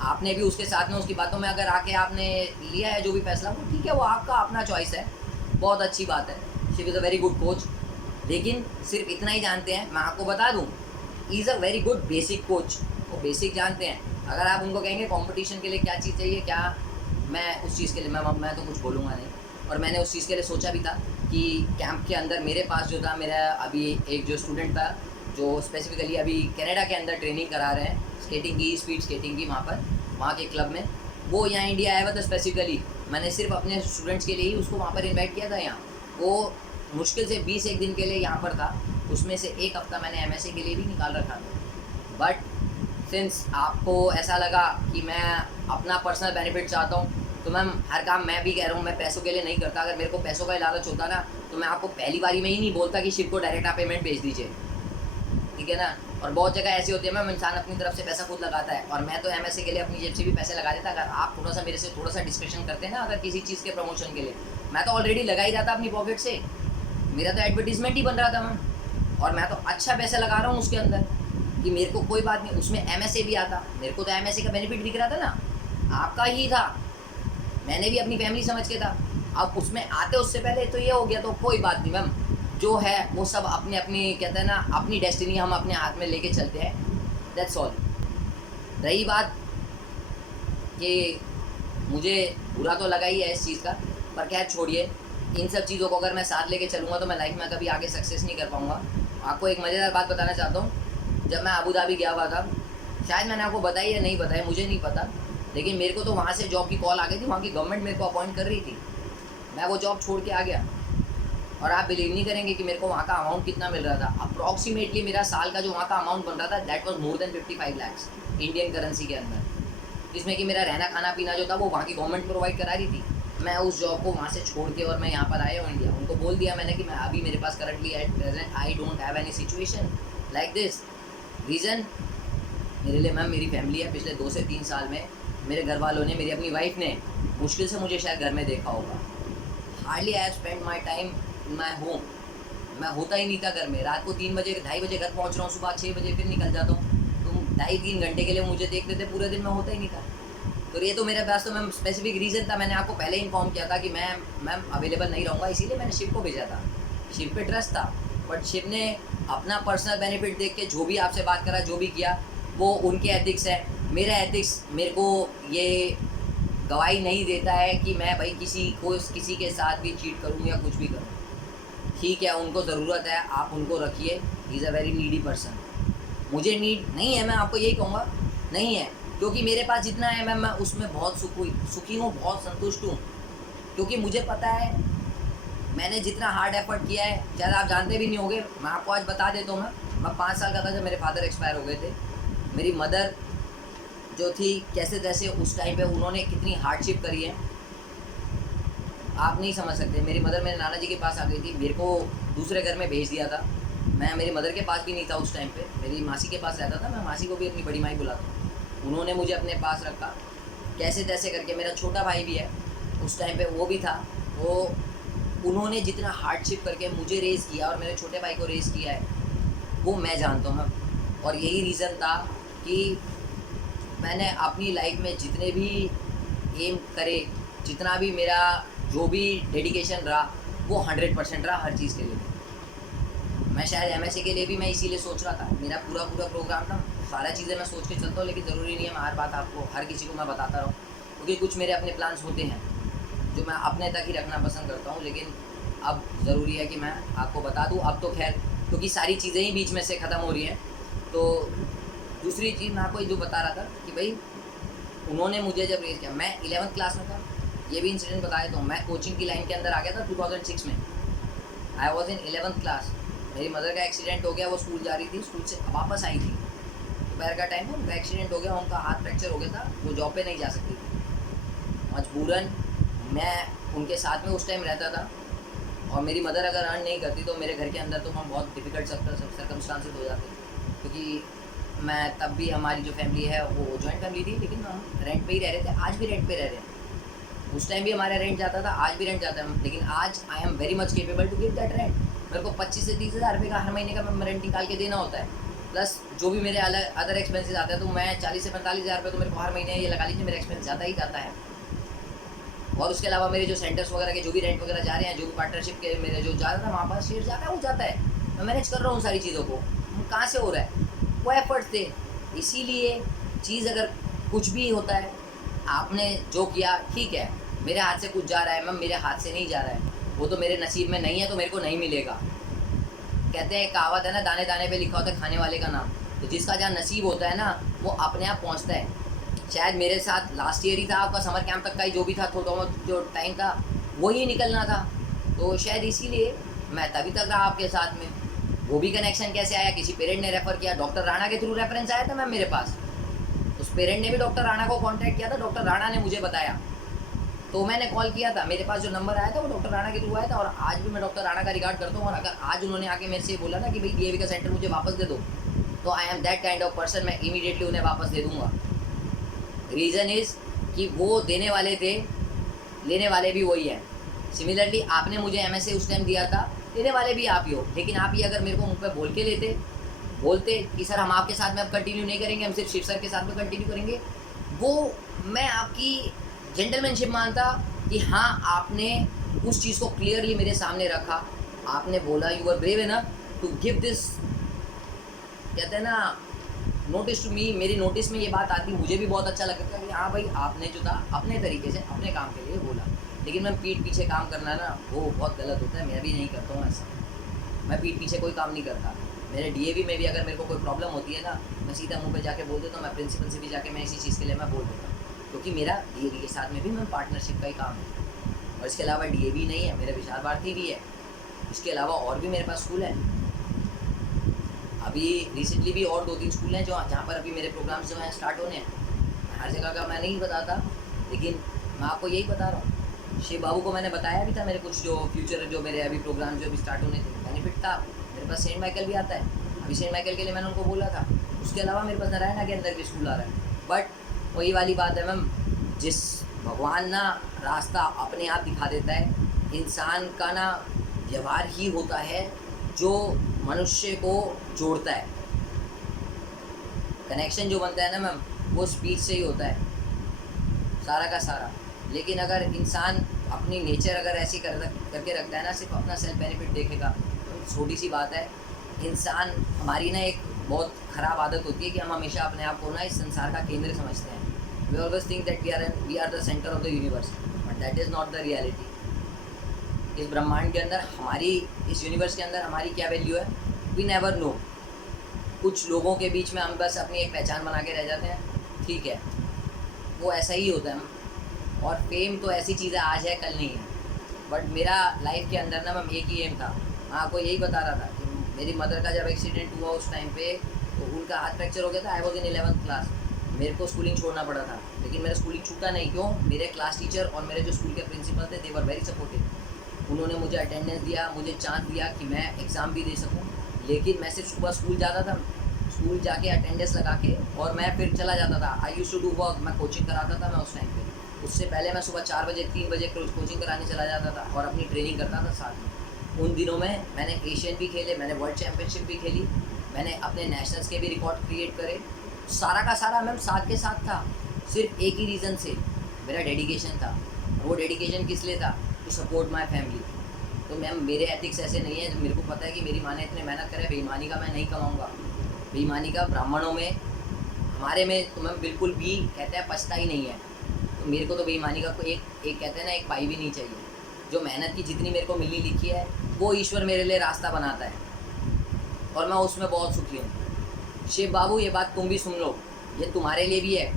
आपने भी उसके साथ में उसकी बातों में अगर आके आपने लिया है जो भी फैसला, वो ठीक है, वो आपका अपना चॉइस है, बहुत अच्छी बात है। Shiv is a very good coach. लेकिन सिर्फ इतना ही जानते हैं, मैं आपको बता दूँ, is a very good basic coach. वो बेसिक जानते हैं। अगर आप उनको कहेंगे कंपटीशन के लिए क्या चीज़ चाहिए, क्या, मैं उस चीज़ के लिए मैं तो कुछ बोलूँगा नहीं। और मैंने उस चीज़ के लिए सोचा भी था कि कैंप के अंदर मेरे पास जो था, मेरा अभी एक जो स्टूडेंट था जो स्पेसिफिकली अभी कनाडा के अंदर ट्रेनिंग करा रहे हैं स्केटिंग की, स्पीड स्केटिंग की, वहाँ के क्लब में, वो यहाँ इंडिया आया हुआ था स्पेसिफिकली। मैंने सिर्फ अपने स्टूडेंट्स के लिए ही उसको वहाँ पर इन्वाइट किया था। यहाँ वो मुश्किल से 20 दिन के लिए यहाँ पर था, उसमें से 1 हफ़्ता मैंने MSc के लिए भी निकाल रखा था। बट सिंस आपको ऐसा लगा कि मैं अपना पर्सनल बेनिफिट चाहता हूँ, तो मैम हर काम मैं भी कह रहा हूँ, मैं पैसों के लिए नहीं करता। अगर मेरे को पैसों का लालच होता ना, तो मैं आपको पहली बारी में ही नहीं बोलता कि शिव को डायरेक्ट आप पेमेंट भेज दीजिए, ठीक है ना। और बहुत जगह ऐसी होती है मैम, इंसान अपनी तरफ से पैसा खुद लगाता है, और मैं तो MSc के लिए अपनी जेब से भी पैसे लगा देता। अगर आप थोड़ा सा मेरे से थोड़ा सा डिस्कशन करते हैं ना, अगर किसी चीज़ के प्रमोशन के लिए, मैं तो ऑलरेडी लगा ही रहा था अपनी पॉकेट से, मेरा तो एडवर्टीजमेंट ही बन रहा था मैम, और मैं तो अच्छा पैसा लगा रहा हूँ उसके अंदर कि मेरे को कोई बात नहीं, उसमें MSc भी आता, मेरे को तो MSc का बेनिफिट दिख रहा था ना, आपका ही था, मैंने भी अपनी फैमिली समझ के था। अब उसमें आते उससे पहले तो ये हो गया, तो कोई बात नहीं मैम, जो है वो सब अपनी अपनी, कहते हैं ना, अपनी डेस्टिनी हम अपने हाथ में लेके चलते हैं, दैट्स ऑल। रही बात कि मुझे बुरा तो लगा ही है इस चीज़ का, पर खैर छोड़िए, इन सब चीज़ों को अगर मैं साथ लेके चलूँगा तो मैं लाइफ में कभी आगे सक्सेस नहीं कर पाऊँगा। आपको एक मज़ेदार बात बताना चाहता हूँ, जब मैं अबू धाबी गया हुआ था, शायद मैंने आपको बताई या नहीं बताई, मुझे नहीं पता, लेकिन मेरे को तो वहाँ से जॉब की कॉल आ गई थी, वहाँ की गवर्नमेंट मेरे को अपॉइंट कर रही थी। मैं वो जॉब छोड़ के आ गया, और आप बिलीव नहीं करेंगे कि मेरे को वहाँ का अमाउंट कितना मिल रहा था। अप्रॉक्सीमेटली मेरा साल का जो वहाँ का अमाउंट बन रहा था, that was more than 55 lakh Indian currency के अंदर। जिसमें कि मेरा रहना खाना पीना जो था वो वहाँ की गवर्नमेंट प्रोवाइड करा रही थी। मैं उस जॉब को वहाँ से छोड़ के और मैं यहाँ पर आया हूँ इंडिया। उनको बोल दिया मैंने कि मैं अभी मेरे पास currently at present I don't have any situation like this. Reason मेरे लिए मैम मेरी फैमिली है। पिछले 2 से 3 साल में मेरे घर वालों ने, मेरी अपनी वाइफ ने मुश्किल से मुझे शायद घर में देखा होगा। Hardly I have spend my time in my home. मैं होता ही नहीं था घर में। रात को 3 बजे 2:30 बजे घर पहुँच रहा हूँ, सुबह 6 बजे फिर निकल जाता हूँ। तुम 2.5-3 घंटे के लिए मुझे देखते थे, पूरे दिन में होता ही नहीं था। तो ये तो मेरे पास तो मैम स्पेसिफिक रीज़न था। मैंने आपको पहले इन्फॉर्म किया था कि मैं मैम अवेलेबल नहीं रहूँगा, इसीलिए मैंने शिप को भेजा था। शिप पे ट्रस्ट था, बट शिप ने अपना पर्सनल बेनिफिट देख के जो भी आपसे बात करा, जो भी किया, वो उनके एथिक्स है। मेरा एथिक्स मेरे को ये गवाही नहीं देता है कि मैं भाई किसी के साथ भी चीट करूँ या कुछ भी करूँ। ठीक है, उनको ज़रूरत है, आप उनको रखिए। He is a very needy person. मुझे नीड नहीं है, मैं आपको यही कहूँगा, नहीं है, क्योंकि मेरे पास जितना है मैं उसमें बहुत सुखी हूँ, बहुत संतुष्ट हूँ। क्योंकि मुझे पता है मैंने जितना हार्ड एफर्ट किया है, शायद आप जानते भी नहीं होंगे। मैं आपको आज बता देता हूँ। मैं 5 साल का था जब मेरे फादर एक्सपायर हो गए थे। मेरी मदर जो थी, कैसे तैसे उस टाइम पे उन्होंने कितनी हार्डशिप करी है आप नहीं समझ सकते। मेरी मदर मेरे नाना जी के पास आ गई थी, मेरे को दूसरे घर में भेज दिया था। मैं मेरी मदर के पास भी नहीं था उस टाइम पे, मेरी मासी के पास रहता था। मैं मासी को भी अपनी बड़ी माई बुलाता हूँ। उन्होंने मुझे अपने पास रखा कैसे तैसे करके। मेरा छोटा भाई भी है, उस टाइम पे वो भी था। वो उन्होंने जितना हार्डशिप करके मुझे रेज़ किया और मेरे छोटे भाई को रेज़ किया है, वो मैं जानता हूँ। और यही रीज़न था कि मैंने अपनी लाइफ में जितने भी एम करे, जितना भी मेरा जो भी डेडिकेशन रहा, वो 100% रहा हर चीज़ के लिए। मैं शायद एमएससी के लिए भी मैं इसीलिए सोच रहा था। मेरा पूरा प्रोग्राम था, सारा चीज़ें मैं सोच के चलता हूँ, लेकिन ज़रूरी नहीं है मैं हर बात आपको, हर किसी को मैं बताता रहूँ, क्योंकि कुछ मेरे अपने प्लान्स होते हैं जो मैं अपने तक ही रखना पसंद करता हूँ। लेकिन अब ज़रूरी है कि मैं आपको बता दूँ। अब तो खैर क्योंकि सारी चीज़ें ही बीच में से ख़त्म हो रही हैं। तो दूसरी चीज़ मैं आपको जो बता रहा था कि भाई उन्होंने मुझे जब रेज़ किया, मैं 11th क्लास में था। ये भी इंसिडेंट बताया तो मैं कोचिंग की लाइन के अंदर आ गया था 2006 में। I was in 11th class. मेरी मदर का एक्सीडेंट हो गया, वो स्कूल जा रही थी, स्कूल से वापस आई थी, दोपहर का टाइम था, उनका एक्सीडेंट हो गया, उनका हाथ फ्रैक्चर हो गया था, वो जॉब पे नहीं जा सकती थी। मजबूरन मैं उनके साथ में उस टाइम रहता था। और मेरी मदर अगर अर्न नहीं करती तो मेरे घर के अंदर तो हम बहुत डिफ़िकल्ट सर्कमस्टांसेस हो जाते, क्योंकि मैं तब भी, हमारी जो फैमिली है वो जॉइंट फैमिली थी, लेकिन हम रेंट पे ही रह रहे थे। आज भी रेंट पे रह रहे हैं। उस टाइम भी हमारा रेंट जाता था, आज भी रेंट जाता है, लेकिन आज I am very much capable to give that rent. मेरे को 25 से 30 हज़ार रुपये का हर महीने का मैं रेंट निकाल के देना होता है, प्लस जो भी मेरे अदर एक्सपेंसेस आते हैं, तो मैं 40 से 45 हज़ार रुपये तो मेरे को हर महीने ये लगा लीजिए मेरा एक्सपेंस ज़्यादा ही जाता है। और उसके अलावा मेरे जो सेंटर्स वगैरह के जो भी रेंट वगैरह जा रहे हैं, जो भी पार्टनरशिप के मेरे जो जा रहा था वहाँ पर शेयर जा रहा है, वो जाता है। मैं मैनेज कर रहा हूँ सारी चीज़ों को। कहाँ से हो रहा है? वो एफर्ट्स थे। इसीलिए चीज़ अगर कुछ भी होता है, आपने जो किया ठीक है, मेरे हाथ से कुछ जा रहा है मैम, मेरे हाथ से नहीं जा रहा है, वो तो मेरे नसीब में नहीं है, तो मेरे को नहीं मिलेगा। कहते हैं, कहावत है ना, दाने दाने पे लिखा होता है खाने वाले का नाम। तो जिसका जहाँ नसीब होता है ना, वो अपने आप पहुँचता है। शायद मेरे साथ लास्ट ईयर ही था आपका समर कैंप तक का ही जो भी था, थोड़ा बहुत जो टाइम था वही निकलना था, तो शायद इसीलिए मैं तभी तक रहा आपके साथ में। वो भी कनेक्शन कैसे आया, किसी पेरेंट ने रेफ़र किया, डॉक्टर राणा के थ्रू रेफरेंस आया था मैम मेरे पास। उस पेरेंट ने भी डॉक्टर राणा को कांटेक्ट किया था, डॉक्टर राणा ने मुझे बताया, तो मैंने कॉल किया था। मेरे पास जो नंबर आया था वो डॉक्टर राणा के थ्रू आया था, और आज भी मैं डॉक्टर राणा का रिगार्ड करता हूँ। और अगर आज उन्होंने आके मेरे से बोला ना कि भाई डीएवी का सेंटर मुझे वापस दे दो, तो I am that kind of person, मैं इमीडिएटली उन्हें वापस दे दूँगा। रीज़न इज़ कि वो देने वाले थे, लेने वाले भी वही हैं। सिमिलरली आपने मुझे एमएसए उस टाइम दिया था, लेने वाले भी आप ही हो, लेकिन आप ये अगर मेरे को मुँह पे बोल के बोलते कि सर हम आपके साथ में अब कंटिन्यू नहीं करेंगे, हम सिर्फ शिव सर के साथ में कंटिन्यू करेंगे, वो मैं आपकी जेंटलमैनशिप मानता कि हाँ आपने उस चीज़ को क्लियरली मेरे सामने रखा। आपने बोला you are brave enough to give this, कहते हैं ना, नोटिस टू मी। मेरी नोटिस में ये बात आती, मुझे भी बहुत अच्छा लगता है कि हाँ भाई आपने जो था अपने तरीके से अपने काम के लिए बोला। लेकिन मैं पीठ पीछे काम करना ना, वो बहुत गलत होता है। मैं भी नहीं करता हूँ ऐसा, मैं पीठ पीछे कोई काम नहीं करता। मेरे डीएवी में भी अगर मेरे को कोई प्रॉब्लम होती है ना, मैं सीधा मुंह पे जाके बोल देता हूँ। मैं प्रिंसिपल से भी जाके मैं इसी चीज़ के लिए मैं बोल देता हूँ, क्योंकि मेरा डीएवी के साथ में भी मैं पार्टनरशिप का ही काम है। और इसके अलावा डीएवी नहीं है, मेरा विशाल भारती भी है। इसके अलावा और भी मेरे पास स्कूल है। अभी रिसेंटली भी और 2-3 स्कूल हैं जहाँ पर अभी मेरे प्रोग्राम्स जो हैं स्टार्ट होने हैं। हर जगह का मैं नहीं बताता, लेकिन मैं आपको यही बता रहा हूँ। शिव बाबू को मैंने बताया भी था मेरे कुछ जो फ्यूचर जो मेरे अभी प्रोग्राम जो अभी स्टार्ट होने थे, बेनिफिट था। मेरे पास सेंट माइकल भी आता है, अभी सेंट माइकल के लिए मैंने उनको बोला था। उसके अलावा मेरे पास नारायणा के अंदर भी स्कूल आ रहा है। बट वही वाली बात है मैम, जिस भगवान ना रास्ता अपने आप दिखा देता है, इंसान का ना व्यवहार ही होता है जो मनुष्य को जोड़ता है। कनेक्शन जो बनता है ना मैम, वो स्पीच से ही होता है सारा का सारा। लेकिन अगर इंसान अपनी नेचर अगर ऐसी करके रखता है ना, सिर्फ अपना सेल्फ बेनिफिट देखेगा, तो छोटी सी बात है। इंसान हमारी ना एक बहुत ख़राब आदत होती है कि हम हमेशा अपने आप को ना इस संसार का केंद्र समझते हैं। We always think that we are the centre of the universe, but that is not the reality. इस ब्रह्मांड के अंदर हमारी, इस यूनिवर्स के अंदर हमारी क्या वैल्यू है, वी नेवर नो। कुछ लोगों के बीच में हम बस अपनी एक पहचान बना के रह जाते हैं, ठीक है, वो ऐसा ही होता है। और फेम तो ऐसी चीज़ है, आज है कल नहीं है। बट मेरा लाइफ के अंदर ना मैम एक ही एम था। मैं आपको यही बता रहा था कि मेरी मदर का जब एक्सीडेंट हुआ उस टाइम पे, तो उनका हाथ फ्रैक्चर हो गया था। I was in 11th class. मेरे को स्कूलिंग छोड़ना पड़ा था, लेकिन मेरा स्कूलिंग छूटा नहीं। क्यों? मेरे क्लास टीचर और मेरे जो स्कूल के प्रिंसिपल थे, दे वर वेरी सपोर्टिव। उन्होंने मुझे अटेंडेंस दिया, मुझे चांस दिया कि मैं एग्ज़ाम भी दे सकूँ। लेकिन मैं सिर्फ सुबह स्कूल जाता था, स्कूल जाके अटेंडेंस लगा के और मैं फिर चला जाता था। I used to do work, मैं कोचिंग कराता था मैं उस टाइम पे। उससे पहले मैं सुबह 4 बजे 3 बजे कोचिंग कराने चला जाता था और अपनी ट्रेनिंग करता था साथ में। उन दिनों में मैंने एशियन भी खेले, मैंने वर्ल्ड चैम्पियनशिप भी खेली, मैंने अपने नेशनल्स के भी रिकॉर्ड क्रिएट करे। सारा का सारा मैम साथ के साथ था, सिर्फ एक ही रीज़न से, मेरा डेडिकेशन था। वो डेडिकेशन किस लिए था? To support my family. तो मैम मेरे एथिक्स ऐसे नहीं है। मेरे को पता है कि मेरी माँ ने इतने मेहनत करे, बेईमानी का मैं नहीं कमाऊँगा। बेईमानी का ब्राह्मणों में, हमारे में तो मैम बिल्कुल भी कहते हैं पछता ही नहीं है। तो मेरे को तो बेईमानी का कोई एक कहते हैं ना, एक पाई भी नहीं चाहिए। जो मेहनत की जितनी मेरे को मिली लिखी है, वो ईश्वर मेरे लिए रास्ता बनाता है और मैं उसमें बहुत सुखी हूँ। शिव बाबू, ये बात तुम भी सुन लो, ये तुम्हारे लिए भी है।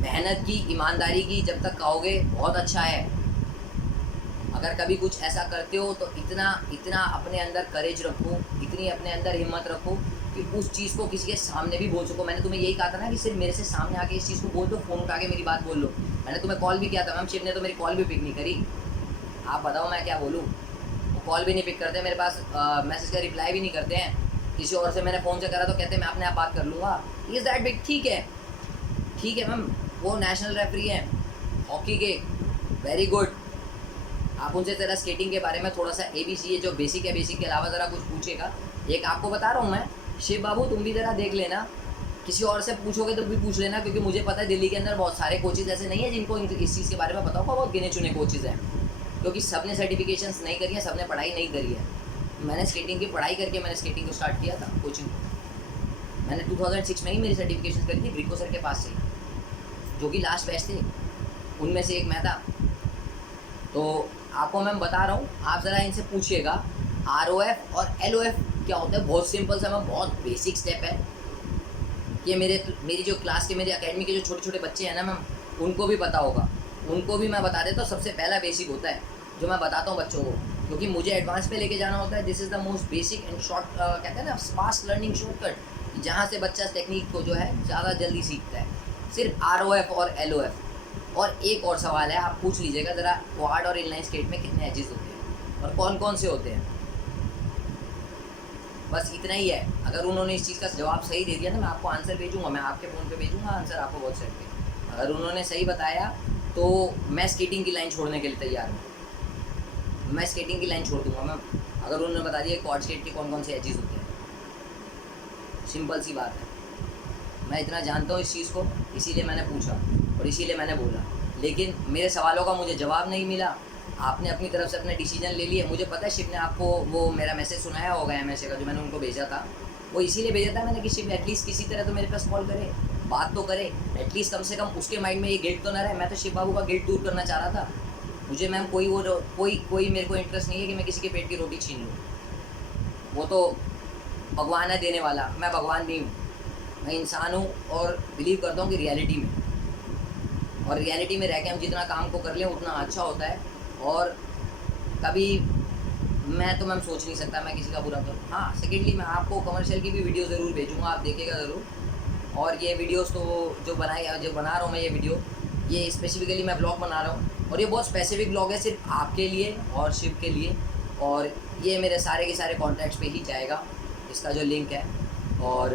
मेहनत की, ईमानदारी की जब तक कहोगे बहुत अच्छा है। अगर कभी कुछ ऐसा करते हो तो इतना अपने अंदर करेज रखो, इतनी अपने अंदर हिम्मत रखो कि उस चीज़ को किसी के सामने भी बोल सको। मैंने तुम्हें यही कहा था ना कि सिर्फ मेरे से सामने आके इस चीज़ को बोल दो, फ़ोन उठा के मेरी बात बोल लो। मैंने तुम्हें कॉल भी किया था मैम, शिव ने तो मेरी कॉल भी पिक नहीं करी। आप बताओ मैं क्या बोलूँ? वो कॉल भी नहीं पिक करते, मेरे पास मैसेज का रिप्लाई भी नहीं करते हैं। किसी और से मैंने फ़ोन से करा तो कहते हैं मैं अपने आप बात कर लूँगा। Is that big? ठीक है मैम, वो नेशनल रेफरी हैं हॉकी के, वेरी गुड। आप उनसे ज़रा स्केटिंग के बारे में थोड़ा सा ABC जो बेसिक है, बेसिक के अलावा ज़रा कुछ पूछेगा। एक आपको बता रहा हूँ मैं, शिव बाबू तुम भी ज़रा देख लेना, किसी और से पूछोगे तो भी पूछ लेना, क्योंकि मुझे पता है दिल्ली के अंदर बहुत सारे कोचेज़ ऐसे नहीं है जिनको इस चीज़ के बारे में पता होगा। बहुत गिने चुने कोचेज़ हैं, क्योंकि सब ने सर्टिफिकेशंस नहीं करी है, सब ने पढ़ाई नहीं करी है। मैंने स्केटिंग की पढ़ाई करके मैंने स्केटिंग को स्टार्ट किया था, कोचिंग। मैंने 2006 में ही मेरी सर्टिफिकेशन करी थी ग्रीको सर के पास से, जो कि लास्ट बैच थे, उनमें से एक मैं था। तो आपको मैं बता रहा हूँ, आप ज़रा इनसे पूछिएगा ROF और LOF क्या होता है। बहुत सिंपल सा मैम, बहुत बेसिक स्टेप है। ये मेरी जो क्लास के, मेरे अकेडमी के जो छोटे छोटे बच्चे हैं ना मैम, उनको भी पता होगा, उनको भी मैं बता देता हूँ। सबसे पहला बेसिक होता है जो मैं बताता हूँ बच्चों को, क्योंकि मुझे एडवांस पे लेके जाना होता है। This is the most basic and short, कहते हैं ना, फास्ट लर्निंग शॉर्टकट, जहाँ से बच्चा टेक्निक को जो है ज़्यादा जल्दी सीखता है। सिर्फ ROF और LOF। और एक और सवाल है, आप पूछ लीजिएगा ज़रा, क्वाड और इनलाइन स्केट में कितने एजेस होते हैं और कौन कौन से होते हैं? बस इतना ही है। अगर उन्होंने इस चीज़ का जवाब सही दे दिया ना, मैं आपको आंसर भेजूँगा, मैं आपके फ़ोन पे भेजूँगा आंसर आपको व्हाट्सएप पे। अगर उन्होंने सही बताया तो मैं स्केटिंग की लाइन छोड़ने के लिए तैयार हूँ। मैं स्केटिंग की लाइन छोड़ दूँगा मैं, अगर उन्होंने बता दिया क्वाड स्केट के कौन कौन से एजेस होते हैं। सिंपल सी बात है। मैं इतना जानता हूँ इस चीज़ को, इसीलिए मैंने पूछा और इसीलिए मैंने बोला। लेकिन मेरे सवालों का मुझे जवाब नहीं मिला। आपने अपनी तरफ से अपने डिसीजन ले लिए। मुझे पता है शिव ने आपको वो मेरा मैसेज सुनाया होगा MSA का, जो मैंने उनको भेजा था। वो इसीलिए भेजा था मैंने कि शिव एटलीस्ट किसी तरह तो मेरे पास कॉल करे, बात तो करे, एटलीस्ट कम से कम उसके माइंड में ये गिल्ट तो ना रहे। मैं तो शिव बाबू का गिल्ट दूर करना चाह रहा था। मुझे मैम कोई मेरे को इंटरेस्ट नहीं है कि मैं किसी के पेट की रोटी छीन लूँ। वो तो भगवान है देने वाला, मैं भगवान नहीं हूँ। मैं इंसान हूँ और बिलीव करता हूँ कि रियलिटी में, और रियलिटी में रह के हम जितना काम को कर लें उतना अच्छा होता है। और कभी मैं तो मैम सोच नहीं सकता मैं किसी का बुरा करूँ। हाँ, सेकेंडली मैं आपको कमर्शियल की भी वीडियो ज़रूर भेजूँगा, आप देखिएगा ज़रूर। और ये वीडियोस तो जो बना रहा हूँ मैं, ये वीडियो ये स्पेसिफिकली मैं ब्लॉग बना रहा हूँ, और ये बहुत स्पेसिफिक ब्लॉग है सिर्फ आपके लिए और शिव के लिए, और ये मेरे सारे के सारे कॉन्टैक्ट्स पे ही जाएगा इसका जो लिंक है। और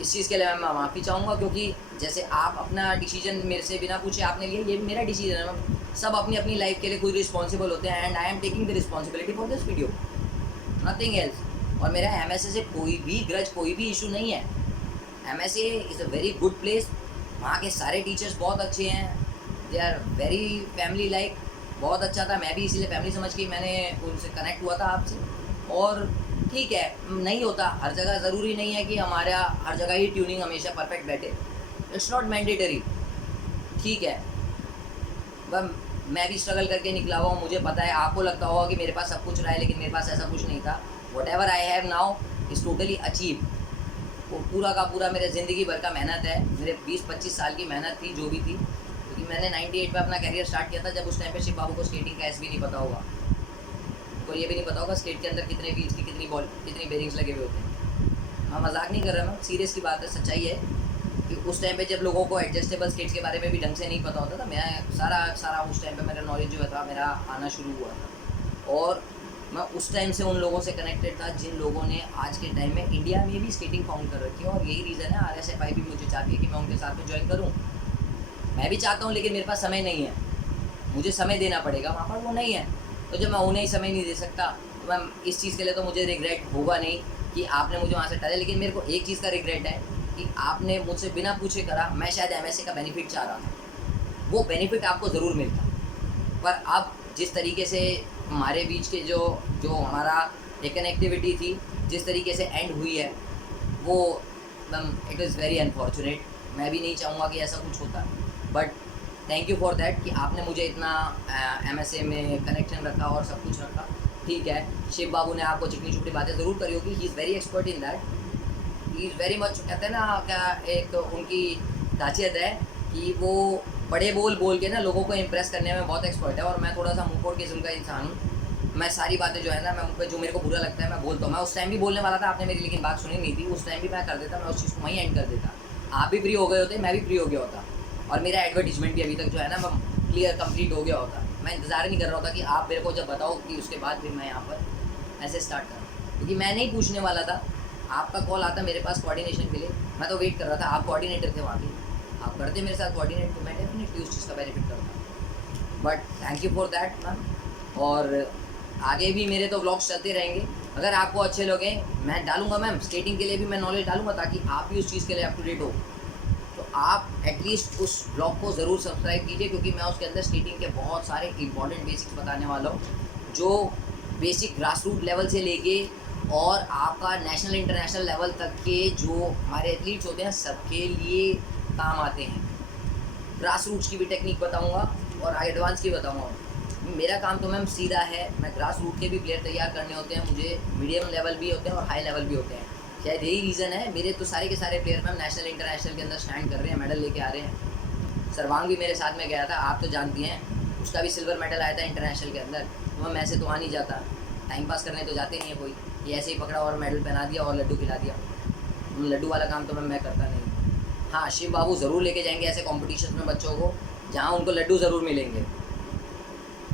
इस चीज़ के लिए मैं माफ़ी चाहूँगा, क्योंकि जैसे आप अपना डिसीजन मेरे से बिना पूछे आपने लिया, ये भी मेरा डिसीजन है। मैं सब अपनी अपनी लाइफ के लिए खुद रिस्पॉन्सिबल होते हैं, and I am taking the responsibility for this video, nothing else. और मेरा MSA से कोई भी ग्रज, कोई भी इशू नहीं है। MSA is a very good place, वहाँ के सारे टीचर्स बहुत अच्छे हैं, they are very family like, बहुत अच्छा था। मैं भी इसीलिए फैमिली समझ के मैंने उनसे कनेक्ट हुआ था आपसे। और ठीक है, नहीं होता हर जगह, ज़रूरी नहीं है कि हमारा हर जगह ही ट्यूनिंग हमेशा परफेक्ट बैठे, इट्स नॉट मैंडेटरी, ठीक है। वह मैं भी स्ट्रगल करके निकला हुआ हूँ, मुझे पता है। आपको लगता होगा कि मेरे पास सब कुछ रहा है, लेकिन मेरे पास ऐसा कुछ नहीं था। What ever I have now is totally achieve. वो पूरा का पूरा मेरे ज़िंदगी भर का मेहनत है, मेरे 20-25 साल की मेहनत थी जो भी थी, क्योंकि मैंने 98 में अपना कैरियर स्टार्ट किया था, जब उस टाइम पे शिव बाबू को स्केटिंग का एस भी नहीं पता होगा, तो ये भी नहीं पता होगा स्केट के अंदर कितने व्हील्स की कितनी बॉल कितनी बेरिंग्स लगे हुए होते हैं। मैं मजाक नहीं कर रहा, मैं सीरियस की बात है, सच्चाई है कि उस टाइम पे जब लोगों को एडजस्टेबल स्केट्स के बारे में भी ढंग से नहीं पता होता था, मैं सारा उस टाइम पे मेरा नॉलेज जो था मेरा आना शुरू हुआ था, और मैं उस टाइम से उन लोगों से कनेक्टेड था जिन लोगों ने आज के टाइम में इंडिया में भी स्केटिंग फाउंड कर रखी है। और यही रीज़न है RSFI भी मुझे चाहती है कि मैं उनके साथ में ज्वाइन करूँ। मैं भी चाहता हूँ, लेकिन मेरे पास समय नहीं है, मुझे समय देना पड़ेगा, वहाँ पर वो नहीं है। तो जब मैं उन्हें ही समय नहीं दे सकता, तो मैं इस चीज़ के लिए तो मुझे रिग्रेट होगा नहीं कि आपने मुझे वहाँ से हटाया, लेकिन मेरे को एक चीज़ का रिग्रेट है कि आपने मुझसे बिना पूछे करा। मैं शायद MSA का बेनिफिट चाह रहा था, वो बेनिफिट आपको ज़रूर मिलता, पर अब जिस तरीके से हमारे बीच के जो हमारा एक कनेक्टिविटी थी, जिस तरीके से एंड हुई है, वो इट इज़ वेरी अनफॉर्चुनेट। मैं भी नहीं चाहूँगा कि ऐसा कुछ होता, but thank you for that कि आपने मुझे इतना MSA में कनेक्शन रखा और सब कुछ रखा। ठीक है, शिव बाबू ने आपको चिकनी चुपड़ी बातें ज़रूर करी होगी, he is very expert in that, he is very much, कहते हैं ना क्या, एक उनकी खासियत है कि वो बड़े बोल के ना लोगों को इम्प्रेस करने में बहुत एक्सपर्ट है। और मैं थोड़ा सा मुँहफोड़ किस्म का इंसान हूँ, मैं सारी बातें जो है ना, मैं उन पर जो मेरे को बुरा लगता है मैं बोलता हूँ। मैं उस टाइम भी बोलने वाला था, आपने मेरी लेकिन बात सुनी नहीं थी, उस टाइम भी मैं कर देता, मैं उस चीज़ को वहीं एंड कर देता, आप भी फ्री हो गए होते, मैं भी फ्री हो गया होता, और मेरा एडवर्टीजमेंट भी अभी तक जो है ना क्लियर कंप्लीट हो गया होता। मैं इंतज़ार नहीं कर रहा होता कि आप मेरे को जब बताओ कि उसके बाद फिर मैं यहाँ पर ऐसे स्टार्ट करूँ, क्योंकि मैं नहीं पूछने वाला था। आपका कॉल आता मेरे पास कोऑर्डिनेशन के लिए, मैं तो वेट कर रहा था, आप कोऑर्डिनेटर थे वहाँ पे, आप करते मेरे साथ कोऑर्डिनेट, तो मैं डेफिनेटली उस चीज़ का बेनिफिट करता। But thank you for that ma'am, और आगे भी मेरे तो व्लॉग्स चलते रहेंगे। अगर आपको अच्छे लगे मैं डालूंगा मैम, स्केटिंग के लिए भी मैं नॉलेज डालूंगा, ताकि आप भी उस चीज़ के लिए अप टू डेट हो। तो आप एटलीस्ट उस ब्लॉग को ज़रूर सब्सक्राइब कीजिए, क्योंकि मैं उसके अंदर स्केटिंग के बहुत सारे इंपॉर्टेंट बेसिक्स बताने वाला हूँ, जो बेसिक ग्रास रूट लेवल से लेके और आपका नेशनल इंटरनेशनल लेवल तक के जो हमारे एथलीट्स होते हैं सबके लिए काम आते हैं। ग्रास रूट्स की भी टेक्निक बताऊंगा और एडवांस की बताऊंगा। मेरा काम तो मैम सीधा है, मैं ग्रास रूट के भी प्लेयर तैयार करने होते हैं, मुझे मीडियम लेवल भी होते हैं और हाई लेवल भी होते हैं। शायद यही रीज़न है, मेरे तो सारे के सारे प्लेयर मैम नेशनल इंटरनेशनल के अंदर स्टैंड कर रहे हैं, मेडल लेके आ रहे हैं। सर्वांग भी मेरे साथ में गया था, आप तो जानती हैं, उसका भी सिल्वर मेडल आया था इंटरनेशनल के अंदर। तो मैम ऐसे तो आ नहीं जाता, टाइम पास करने तो जाते नहीं है कोई, ये ऐसे ही पकड़ा और मेडल पहना दिया और लड्डू खिला दिया। लड्डू वाला काम तो मैम मैं करता नहीं। हाँ, शिव बाबू ज़रूर लेके जाएंगे ऐसे कॉम्पिटिशन में बच्चों को, जहाँ उनको लड्डू ज़रूर मिलेंगे।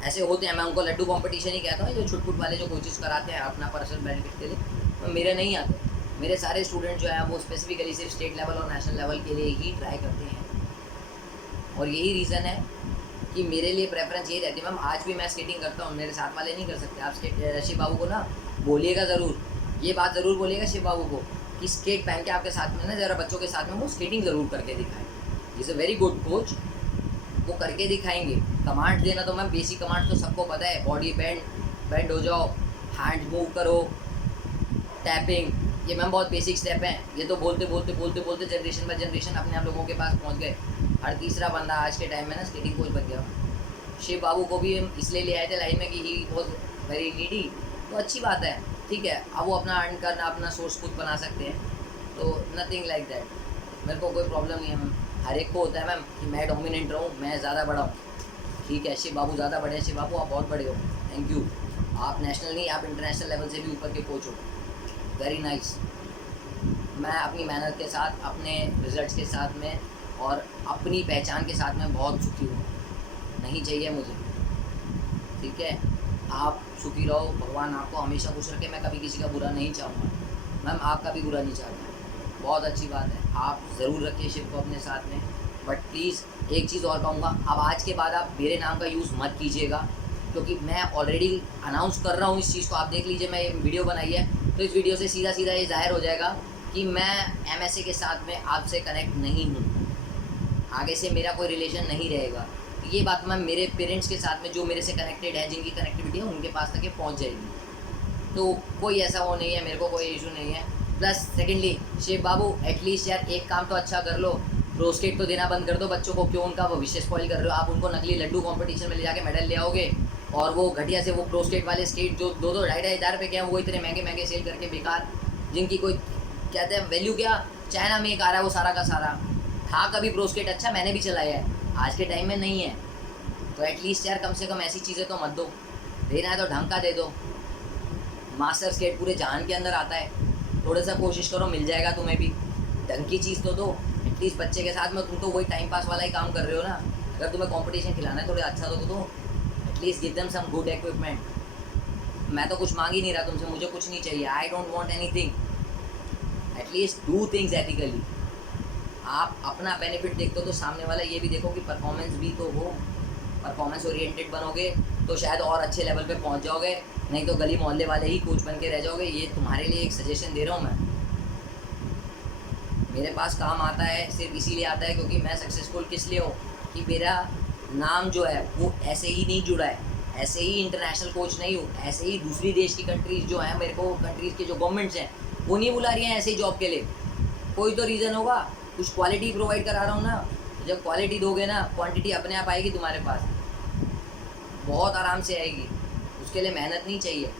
ऐसे होते हैं, मैं उनको लड्डू कंपटीशन ही कहता हूँ, जो छुटपुट वाले जो कोचिज़ कराते हैं अपना पर्सनल बेनिफिट के लिए, तो मेरे नहीं आते। मेरे सारे स्टूडेंट जो हैं वो स्पेसिफिकली सिर्फ स्टेट लेवल और नेशनल लेवल के लिए ही ट्राई करते हैं, और यही रीज़न है कि मेरे लिए प्रेफरेंस यही रहती है। मैम आज भी मैं स्केटिंग करता हूँ, मेरे साथ वाले नहीं कर सकते। आप शिव बाबू को ना बोलिएगा ज़रूर, ये बात ज़रूर बोलिएगा शिव बाबू को कि स्केट पहन के आपके साथ में ना ज़रा बच्चों के साथ में वो स्केटिंग ज़रूर करके दिखाएं। Is a very good coach, वो करके दिखाएंगे। कमांड देना तो मैम बेसिक कमांड तो सबको पता है, बॉडी बेंड हो जाओ, हैंड मूव करो, टैपिंग, ये मैम बहुत बेसिक स्टेप हैं। ये तो बोलते बोलते जनरेशन बाय जनरेशन अपने आप लोगों के पास पहुंच गए। हर तीसरा बंदा आज के टाइम में ना स्केटिंग कोच बन गया। शिव बाबू को भी हम इसलिए ले आए थे लाइन में कि ही वॉज वेरी नीडी, तो अच्छी बात है, ठीक है। अब वो अपना अर्न करना, अपना सोर्स खुद बना सकते हैं, तो नथिंग लाइक दैट, मेरे को कोई प्रॉब्लम नहीं है मैम। हर एक को होता है मैम कि मैं डोमिनेंट रहूँ, मैं ज़्यादा बड़ा हूँ, ठीक है। शिव बाबू ज़्यादा बड़े हैं, शिव बाबू आप बहुत बड़े हो, थैंक यू। आप नेशनल नहीं, आप इंटरनेशनल लेवल से भी ऊपर के कोच हो, वेरी नाइस। मैं अपनी मेहनत के साथ, अपने रिजल्ट्स के साथ में और अपनी पहचान के साथ में बहुत सुखी हूँ। नहीं चाहिए मुझे, ठीक है। आप सुखी रहो, भगवान आपको हमेशा खुश रखे। मैं कभी किसी का बुरा नहीं चाहूँगा, मैम आपका भी बुरा नहीं चाहता। बहुत अच्छी बात है, आप ज़रूर रखिए शिव को अपने साथ में। बट प्लीज़ एक चीज़ और कहूँगा, अब आज के बाद आप मेरे नाम का यूज़ मत कीजिएगा, क्योंकि मैं ऑलरेडी अनाउंस कर रहा हूँ इस चीज़ को। आप देख लीजिए, मैं ये वीडियो बनाई है, तो इस वीडियो से सीधा सीधा ये ज़ाहिर हो जाएगा कि मैं MSA के साथ में आपसे कनेक्ट नहीं हूँ, आगे से मेरा कोई रिलेशन नहीं रहेगा। ये बात मैं मेरे पेरेंट्स के साथ में, जो मेरे से कनेक्टेड है, जिनकी कनेक्टिविटी है, उनके पास तक ये पहुँच जाएगी। तो कोई ऐसा वो नहीं है, मेरे को कोई इशू नहीं है। प्लस सेकेंडली, शिव बाबू एटलीस्ट यार एक काम तो अच्छा कर लो, प्रोस्टेट तो देना बंद कर दो बच्चों को। क्यों उनका भविष्य स्पॉइल कर रहे हो? आप उनको नकली लड्डू कंपटीशन में ले जाके मेडल ले आओगे, और वो घटिया से वो प्रोस्टेट वाले स्टेट जो 2-2 ढाई-ढाई हज़ार रुपये के हैं, वो इतने महंगे महंगे सेल करके बेकार, जिनकी कोई कहते हैं वैल्यू क्या, चाइना में एक आ रहा है वो सारा का सारा। था कभी प्रोस्टेट अच्छा, मैंने भी चलाया है, आज के टाइम में नहीं है। तो एटलीस्ट यार कम से कम ऐसी चीज़ें तो मत दो, देना है तो ढंग का दे दो। मास्टर स्केट पूरे जहान के अंदर आता है, थोड़ा सा कोशिश करो, मिल जाएगा तुम्हें भी। ढंग की चीज़ तो दो एटलीस्ट बच्चे के साथ में। तुम तो वही टाइम पास वाला ही काम कर रहे हो ना, अगर तुम्हें कंपटीशन खिलाना है थोड़ा अच्छा तो दो, at least give them some good equipment. मैं तो कुछ मांग ही नहीं रहा तुमसे, मुझे कुछ नहीं चाहिए, I don't want anything. At least do things ethically. आप अपना बेनिफिट देखते हो तो सामने वाला ये भी देखो कि परफॉर्मेंस भी तो हो। परफॉर्मेंस ओरिएंटेड बनोगे तो शायद और अच्छे लेवल पे पहुंच जाओगे, नहीं तो गली मोहल्ले वाले ही कोच बन के रह जाओगे। ये तुम्हारे लिए एक सजेशन दे रहा हूँ मैं। मेरे पास काम आता है सिर्फ इसीलिए आता है क्योंकि मैं सक्सेसफुल किस लिए हूँ कि मेरा नाम जो है वो ऐसे ही नहीं जुड़ा है, ऐसे ही इंटरनेशनल कोच नहीं हूँ, ऐसे ही दूसरी देश की कंट्रीज़ जो हैं, मेरे को कंट्रीज़ के जो गवर्नमेंट्स हैं वो नहीं बुला रही हैं ऐसे ही जॉब के लिए। कोई तो रीज़न होगा, कुछ क्वालिटी प्रोवाइड करा रहा हूँ ना। जब क्वालिटी दोगे ना, क्वांटिटी अपने आप आएगी तुम्हारे पास, बहुत आराम से आएगी। उसके लिए मेहनत नहीं चाहिए।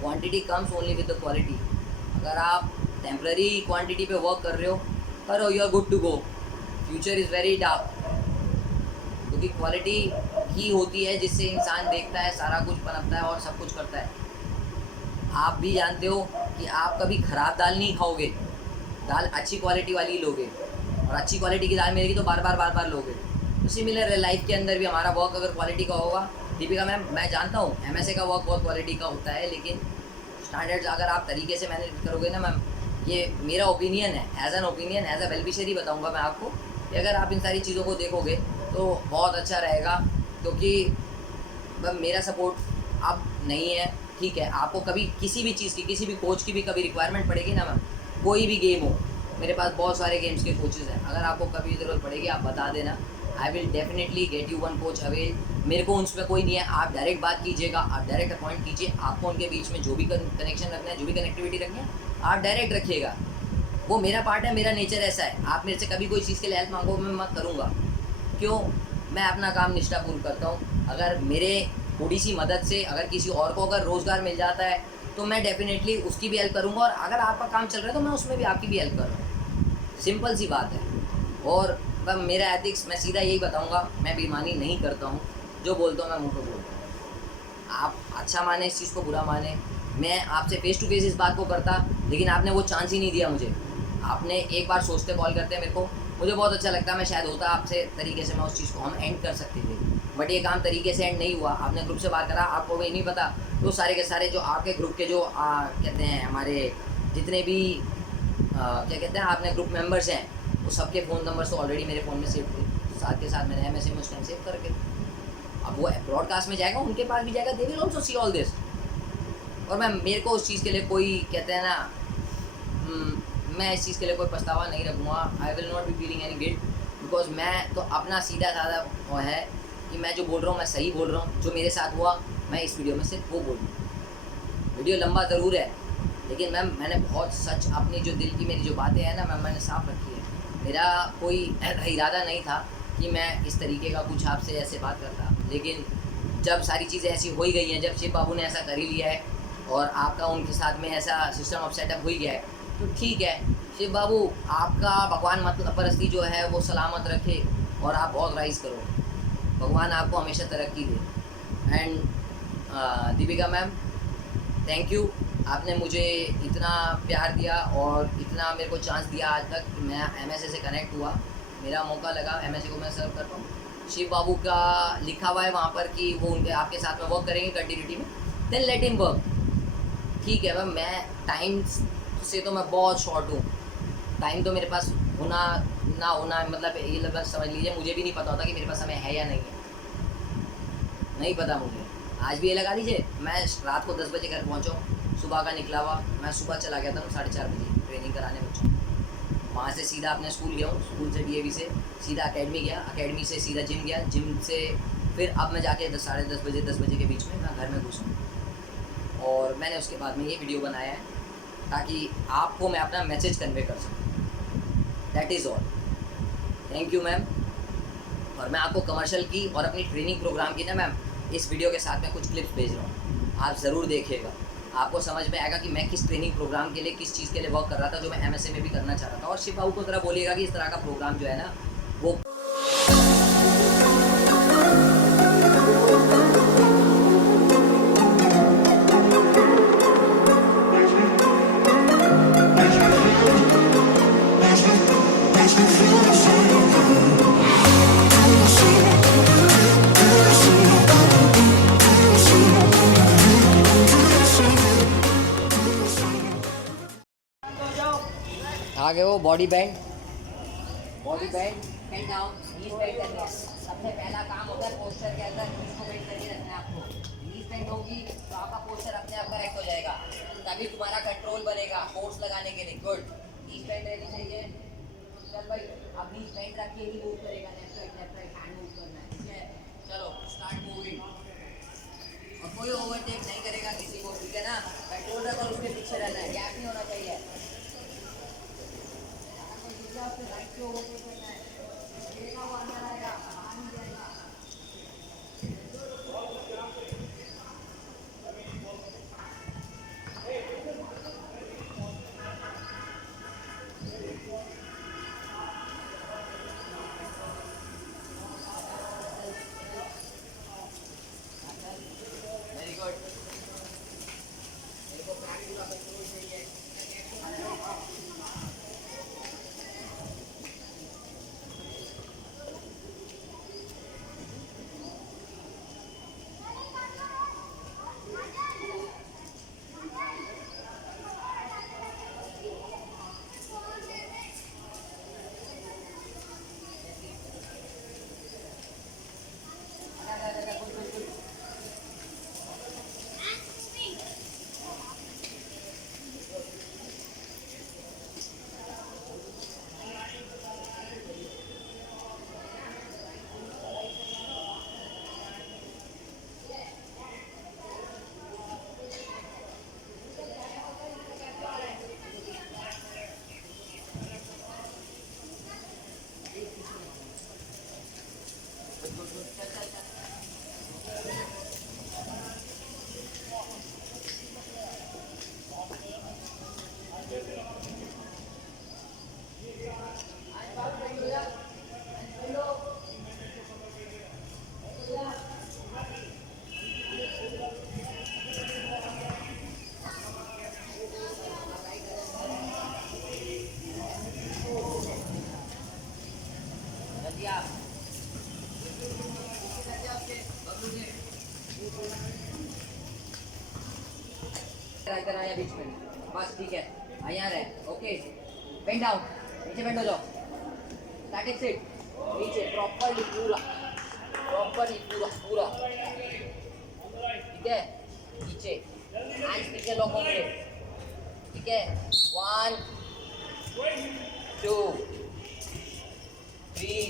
Quantity comes only with the quality. अगर आप टेम्पररी क्वांटिटी पे वर्क कर रहे हो, करो, you are good to go. Future is very dark, क्योंकि क्वालिटी ही होती है जिससे इंसान देखता है, सारा कुछ पनपता है और सब कुछ करता है। आप भी जानते हो कि आप कभी ख़राब दाल नहीं खाओगे, दाल अच्छी क्वालिटी वाली लोगे, और अच्छी क्वालिटी की दाल मिलेगी तो बार बार लोगे। तो सिमिलर है लाइफ के अंदर भी, हमारा वर्क अगर क्वालिटी का होगा। दीपिका मैम, मैं जानता हूँ MSA का वर्क बहुत क्वालिटी का होता है, लेकिन स्टैंडर्ड्स अगर आप तरीके से मैनेज करोगे ना मैम, ये मेरा ओपिनियन है, as an opinion, as a wellwisher ही बताऊँगा मैं आपको कि अगर आप इन सारी चीज़ों को देखोगे तो बहुत अच्छा रहेगा। क्योंकि मेरा सपोर्ट अब नहीं है, ठीक है। आपको कभी किसी भी चीज़ की, किसी भी कोच की भी कभी रिक्वायरमेंट पड़ेगी ना मैम, कोई भी गेम हो, मेरे पास बहुत सारे गेम्स के कोचेज़ हैं, अगर आपको कभी ज़रूरत पड़ेगी आप बता देना, I will definitely get you one coach avail. मेरे को उनसे कोई नहीं है, आप डायरेक्ट बात कीजिएगा, आप डायरेक्ट अपॉइंट कीजिए। आपको उनके बीच में जो भी कनेक्शन रखना है, जो भी कनेक्टिविटी रखनी है, आप डायरेक्ट रखिएगा। वो मेरा पार्ट है, मेरा नेचर ऐसा है। आप मेरे से कभी कोई चीज़ के लिए हेल्प मांगो, मैं मत करूँगा। क्यों? मैं अपना काम निष्ठापूर्वक करता हूँ। अगर मेरे थोड़ी सी मदद से अगर किसी और को अगर रोज़गार मिल जाता है तो मैं डेफिनेटली उसकी भी हेल्प करूँगा, और अगर आपका काम चल रहा है तो मैं उसमें भी आपकी भी हेल्प करूँगा। सिंपल सी बात है। और मेरा एथिक्स, मैं सीधा यही बताऊँगा, मैं बेईमानी नहीं करता हूँ, जो बोलता हूँ मैं मुँह पे बोलता हूँ। आप अच्छा माने इस चीज़ को, बुरा माने, मैं आपसे फेस टू फेस इस बात को करता, लेकिन आपने वो चांस ही नहीं दिया मुझे। आपने एक बार सोचते कॉल करते मेरे को, मुझे बहुत अच्छा लगता है। मैं शायद होता आपसे तरीके से, मैं उस चीज़ को हम एंड कर सकते थे, बट ये काम तरीके से एंड नहीं हुआ। आपने ग्रुप से बात करा, आपको भी नहीं पता, तो सारे के सारे जो आपके ग्रुप के जो कहते हैं हमारे जितने भी क्या कहते हैं आपने ग्रुप मेंबर्स हैं, वो सबके फ़ोन नंबर्स तो ऑलरेडी मेरे फ़ोन में सेव थे, साथ के साथ मैंने MSA में उस टाइम सेव करके। अब वो ब्रॉडकास्ट में जाएगा, उनके पास भी जाएगा, they will also see all this. और मेरे को उस चीज़ के लिए कोई कहते हैं ना, मैं इस चीज़ के लिए कोई पछतावा नहीं रखूँगा। I will not be feeling any guilt, because मैं तो अपना सीधा साधा वो है कि मैं जो बोल रहा हूँ मैं सही बोल रहा हूँ। जो मेरे साथ हुआ मैं इस वीडियो में सिर्फ वो बोल रहा हूँ। वीडियो लंबा ज़रूर है, लेकिन मैम मैंने बहुत सच अपनी जो दिल की मेरी जो बातें हैं ना मैम, मैंने साफ रखी है। मेरा कोई इरादा नहीं था कि मैं इस तरीके का कुछ आपसे ऐसे बात करता, लेकिन जब सारी चीज़ें ऐसी हो ही गई हैं, जब शिव बाबू ने ऐसा कर ही लिया है और आपका उनके साथ में ऐसा सिस्टम ऑफ सेटअप हो ही गया है, तो ठीक है। शिव बाबू, आपका भगवान मतलब परस्ती जो है वो सलामत रखे और आप बहुत राइज़ करो, भगवान आपको हमेशा तरक्की दे। And Deepika ma'am, thank you आपने मुझे इतना प्यार दिया और इतना मेरे को चांस दिया आज तक कि मैं एमएसए से कनेक्ट हुआ, मेरा मौका लगा, एमएसए को मैं सर्व कर रहा हूँ। शिव बाबू का लिखा हुआ है वहाँ पर कि वो उनके आपके साथ में वर्क करेंगे कंटिन्यूटी में, देन लेट हिम वर्क। ठीक है मैम, मैं टाइम से तो मैं बहुत शॉर्ट हूँ, टाइम तो मेरे पास होना ना होना मतलब ये लगभग समझ लीजिए, मुझे भी नहीं पता होता कि मेरे पास समय है या नहीं है, नहीं पता मुझे। आज भी ये लगा लीजिए, मैं रात को 10 बजे घर पहुँचा हूँ, सुबह का निकला हुआ, मैं सुबह चला गया था 4:30 बजे ट्रेनिंग कराने बच्चों को। वहाँ से सीधा अपने स्कूल गया हूँ, स्कूल से डीएवी से सीधा अकेडमी गया, अकेडमी से सीधा जिम गया, जिम से फिर अब मैं जाके 10 साढ़े 10 बजे के बीच में मैं घर में घुसूँ। और मैंने उसके बाद में ये वीडियो बनाया है ताकि आपको मैं अपना मैसेज कन्वे कर सकूँ, that is all. Thank you ma'am. और मैं आपको कमर्शियल की और अपनी ट्रेनिंग प्रोग्राम की ना मैम इस वीडियो के साथ में कुछ क्लिप्स भेज रहा हूँ, आप ज़रूर देखिएगा, आपको समझ में आएगा कि मैं किस ट्रेनिंग प्रोग्राम के लिए किस चीज़ के लिए वर्क कर रहा था, जो मैं एमएसए में भी करना चाह रहा था। और शिव बाबू को तरह बोलिएगा कि इस तरह का प्रोग्राम जो है ना वो आगे वो बॉडी बैंड बेंड डाउन, नीज बेंड करनी है। सबसे पहला काम होता है पोस्चर के अंदर नीज को बेंड करके रखना है आपको। नीज बेंड होगी तो आपका पोस्चर अपने आप करेक्ट हो जाएगा, तभी तुम्हारा कंट्रोल बनेगा फोर्स लगाने के लिए। गुड, नीज बेंड रहनी चाहिए। चल भाई, अब नीज बेंड रख के ही मूव करेगा, लेफ्ट राइट हैंड मूव करना है, ठीक है। चलो स्टार्ट मूविंग, और कोई ओवरटेक नहीं करेगा किसी को, ठीक है ना। कंट्रोल रखो, उसके पीछे रहना है, गैप नहीं होना चाहिए। राइट से ओवरटेक करना है, देखा वो अंदर आएगा, बाहर नहीं जाएगा। वेरी गुड, मेरे को प्रैक्टिस का कंट्रोल चाहिए। इधर आया बीच में, बस ठीक है, यहाँ रहे, ओके। बेंड डाउन, नीचे बेंड हो जाओ, स्टैटिक सिट, नीचे प्रॉपर्ली पूरा पूरा, ठीक है। नीचे हैंड्स पीछे लॉक होंगे, ठीक है। 1 2 3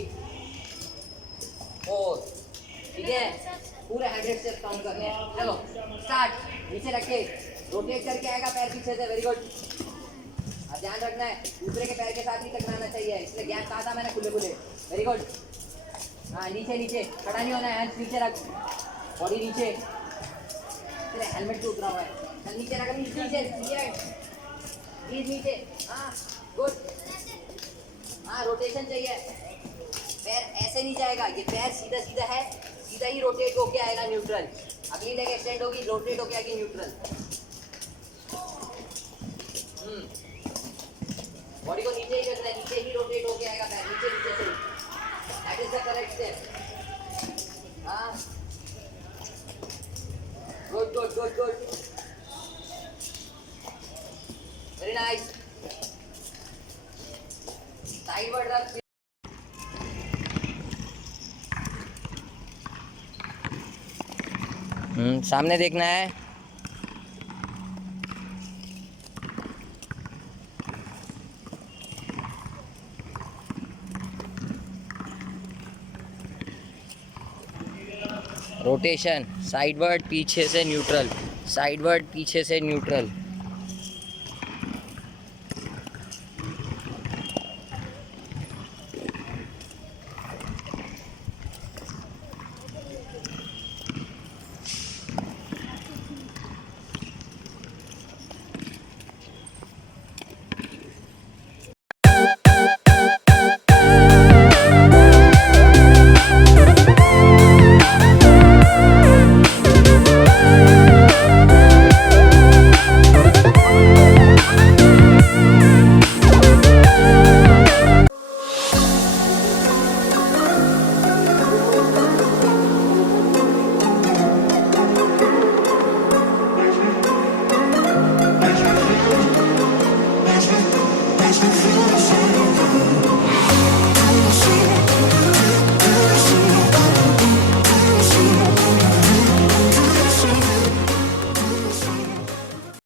4, ठीक है। पूरे 100 से काउंट करने हैं। चलो स्टार्ट, नीचे रख के रोटेट करके आएगा पैर पीछे से, वेरी गुड। अब ध्यान रखना है दूसरे के पैर के साथ ही टकराना चाहिए, इसलिए गैप कहा था मैंने, खुले, वेरी गुड। हाँ, नीचे खड़ा नहीं होना है, हैंड्स नीचे रख, बॉडी नीचे, तेरे हेलमेट क्यों उतरा हुआ है, चल नीचे रख, नीचे, हाँ गुड। हाँ, रोटेशन चाहिए, पैर ऐसे नहीं जाएगा, ये पैर सीधा है, सीधा ही रोटेट होके आएगा न्यूट्रल। अगली लेग एक्सटेंड होगी, रोटेट होके आएगी न्यूट्रल। है नीचे ही रोटेट होके आएगा पैर नीचे नीचे से that is the correct step हाँ good good good good very nice sideward रख सामने देखना है रोटेशन साइडवर्ड पीछे से न्यूट्रल साइडवर्ड पीछे से न्यूट्रल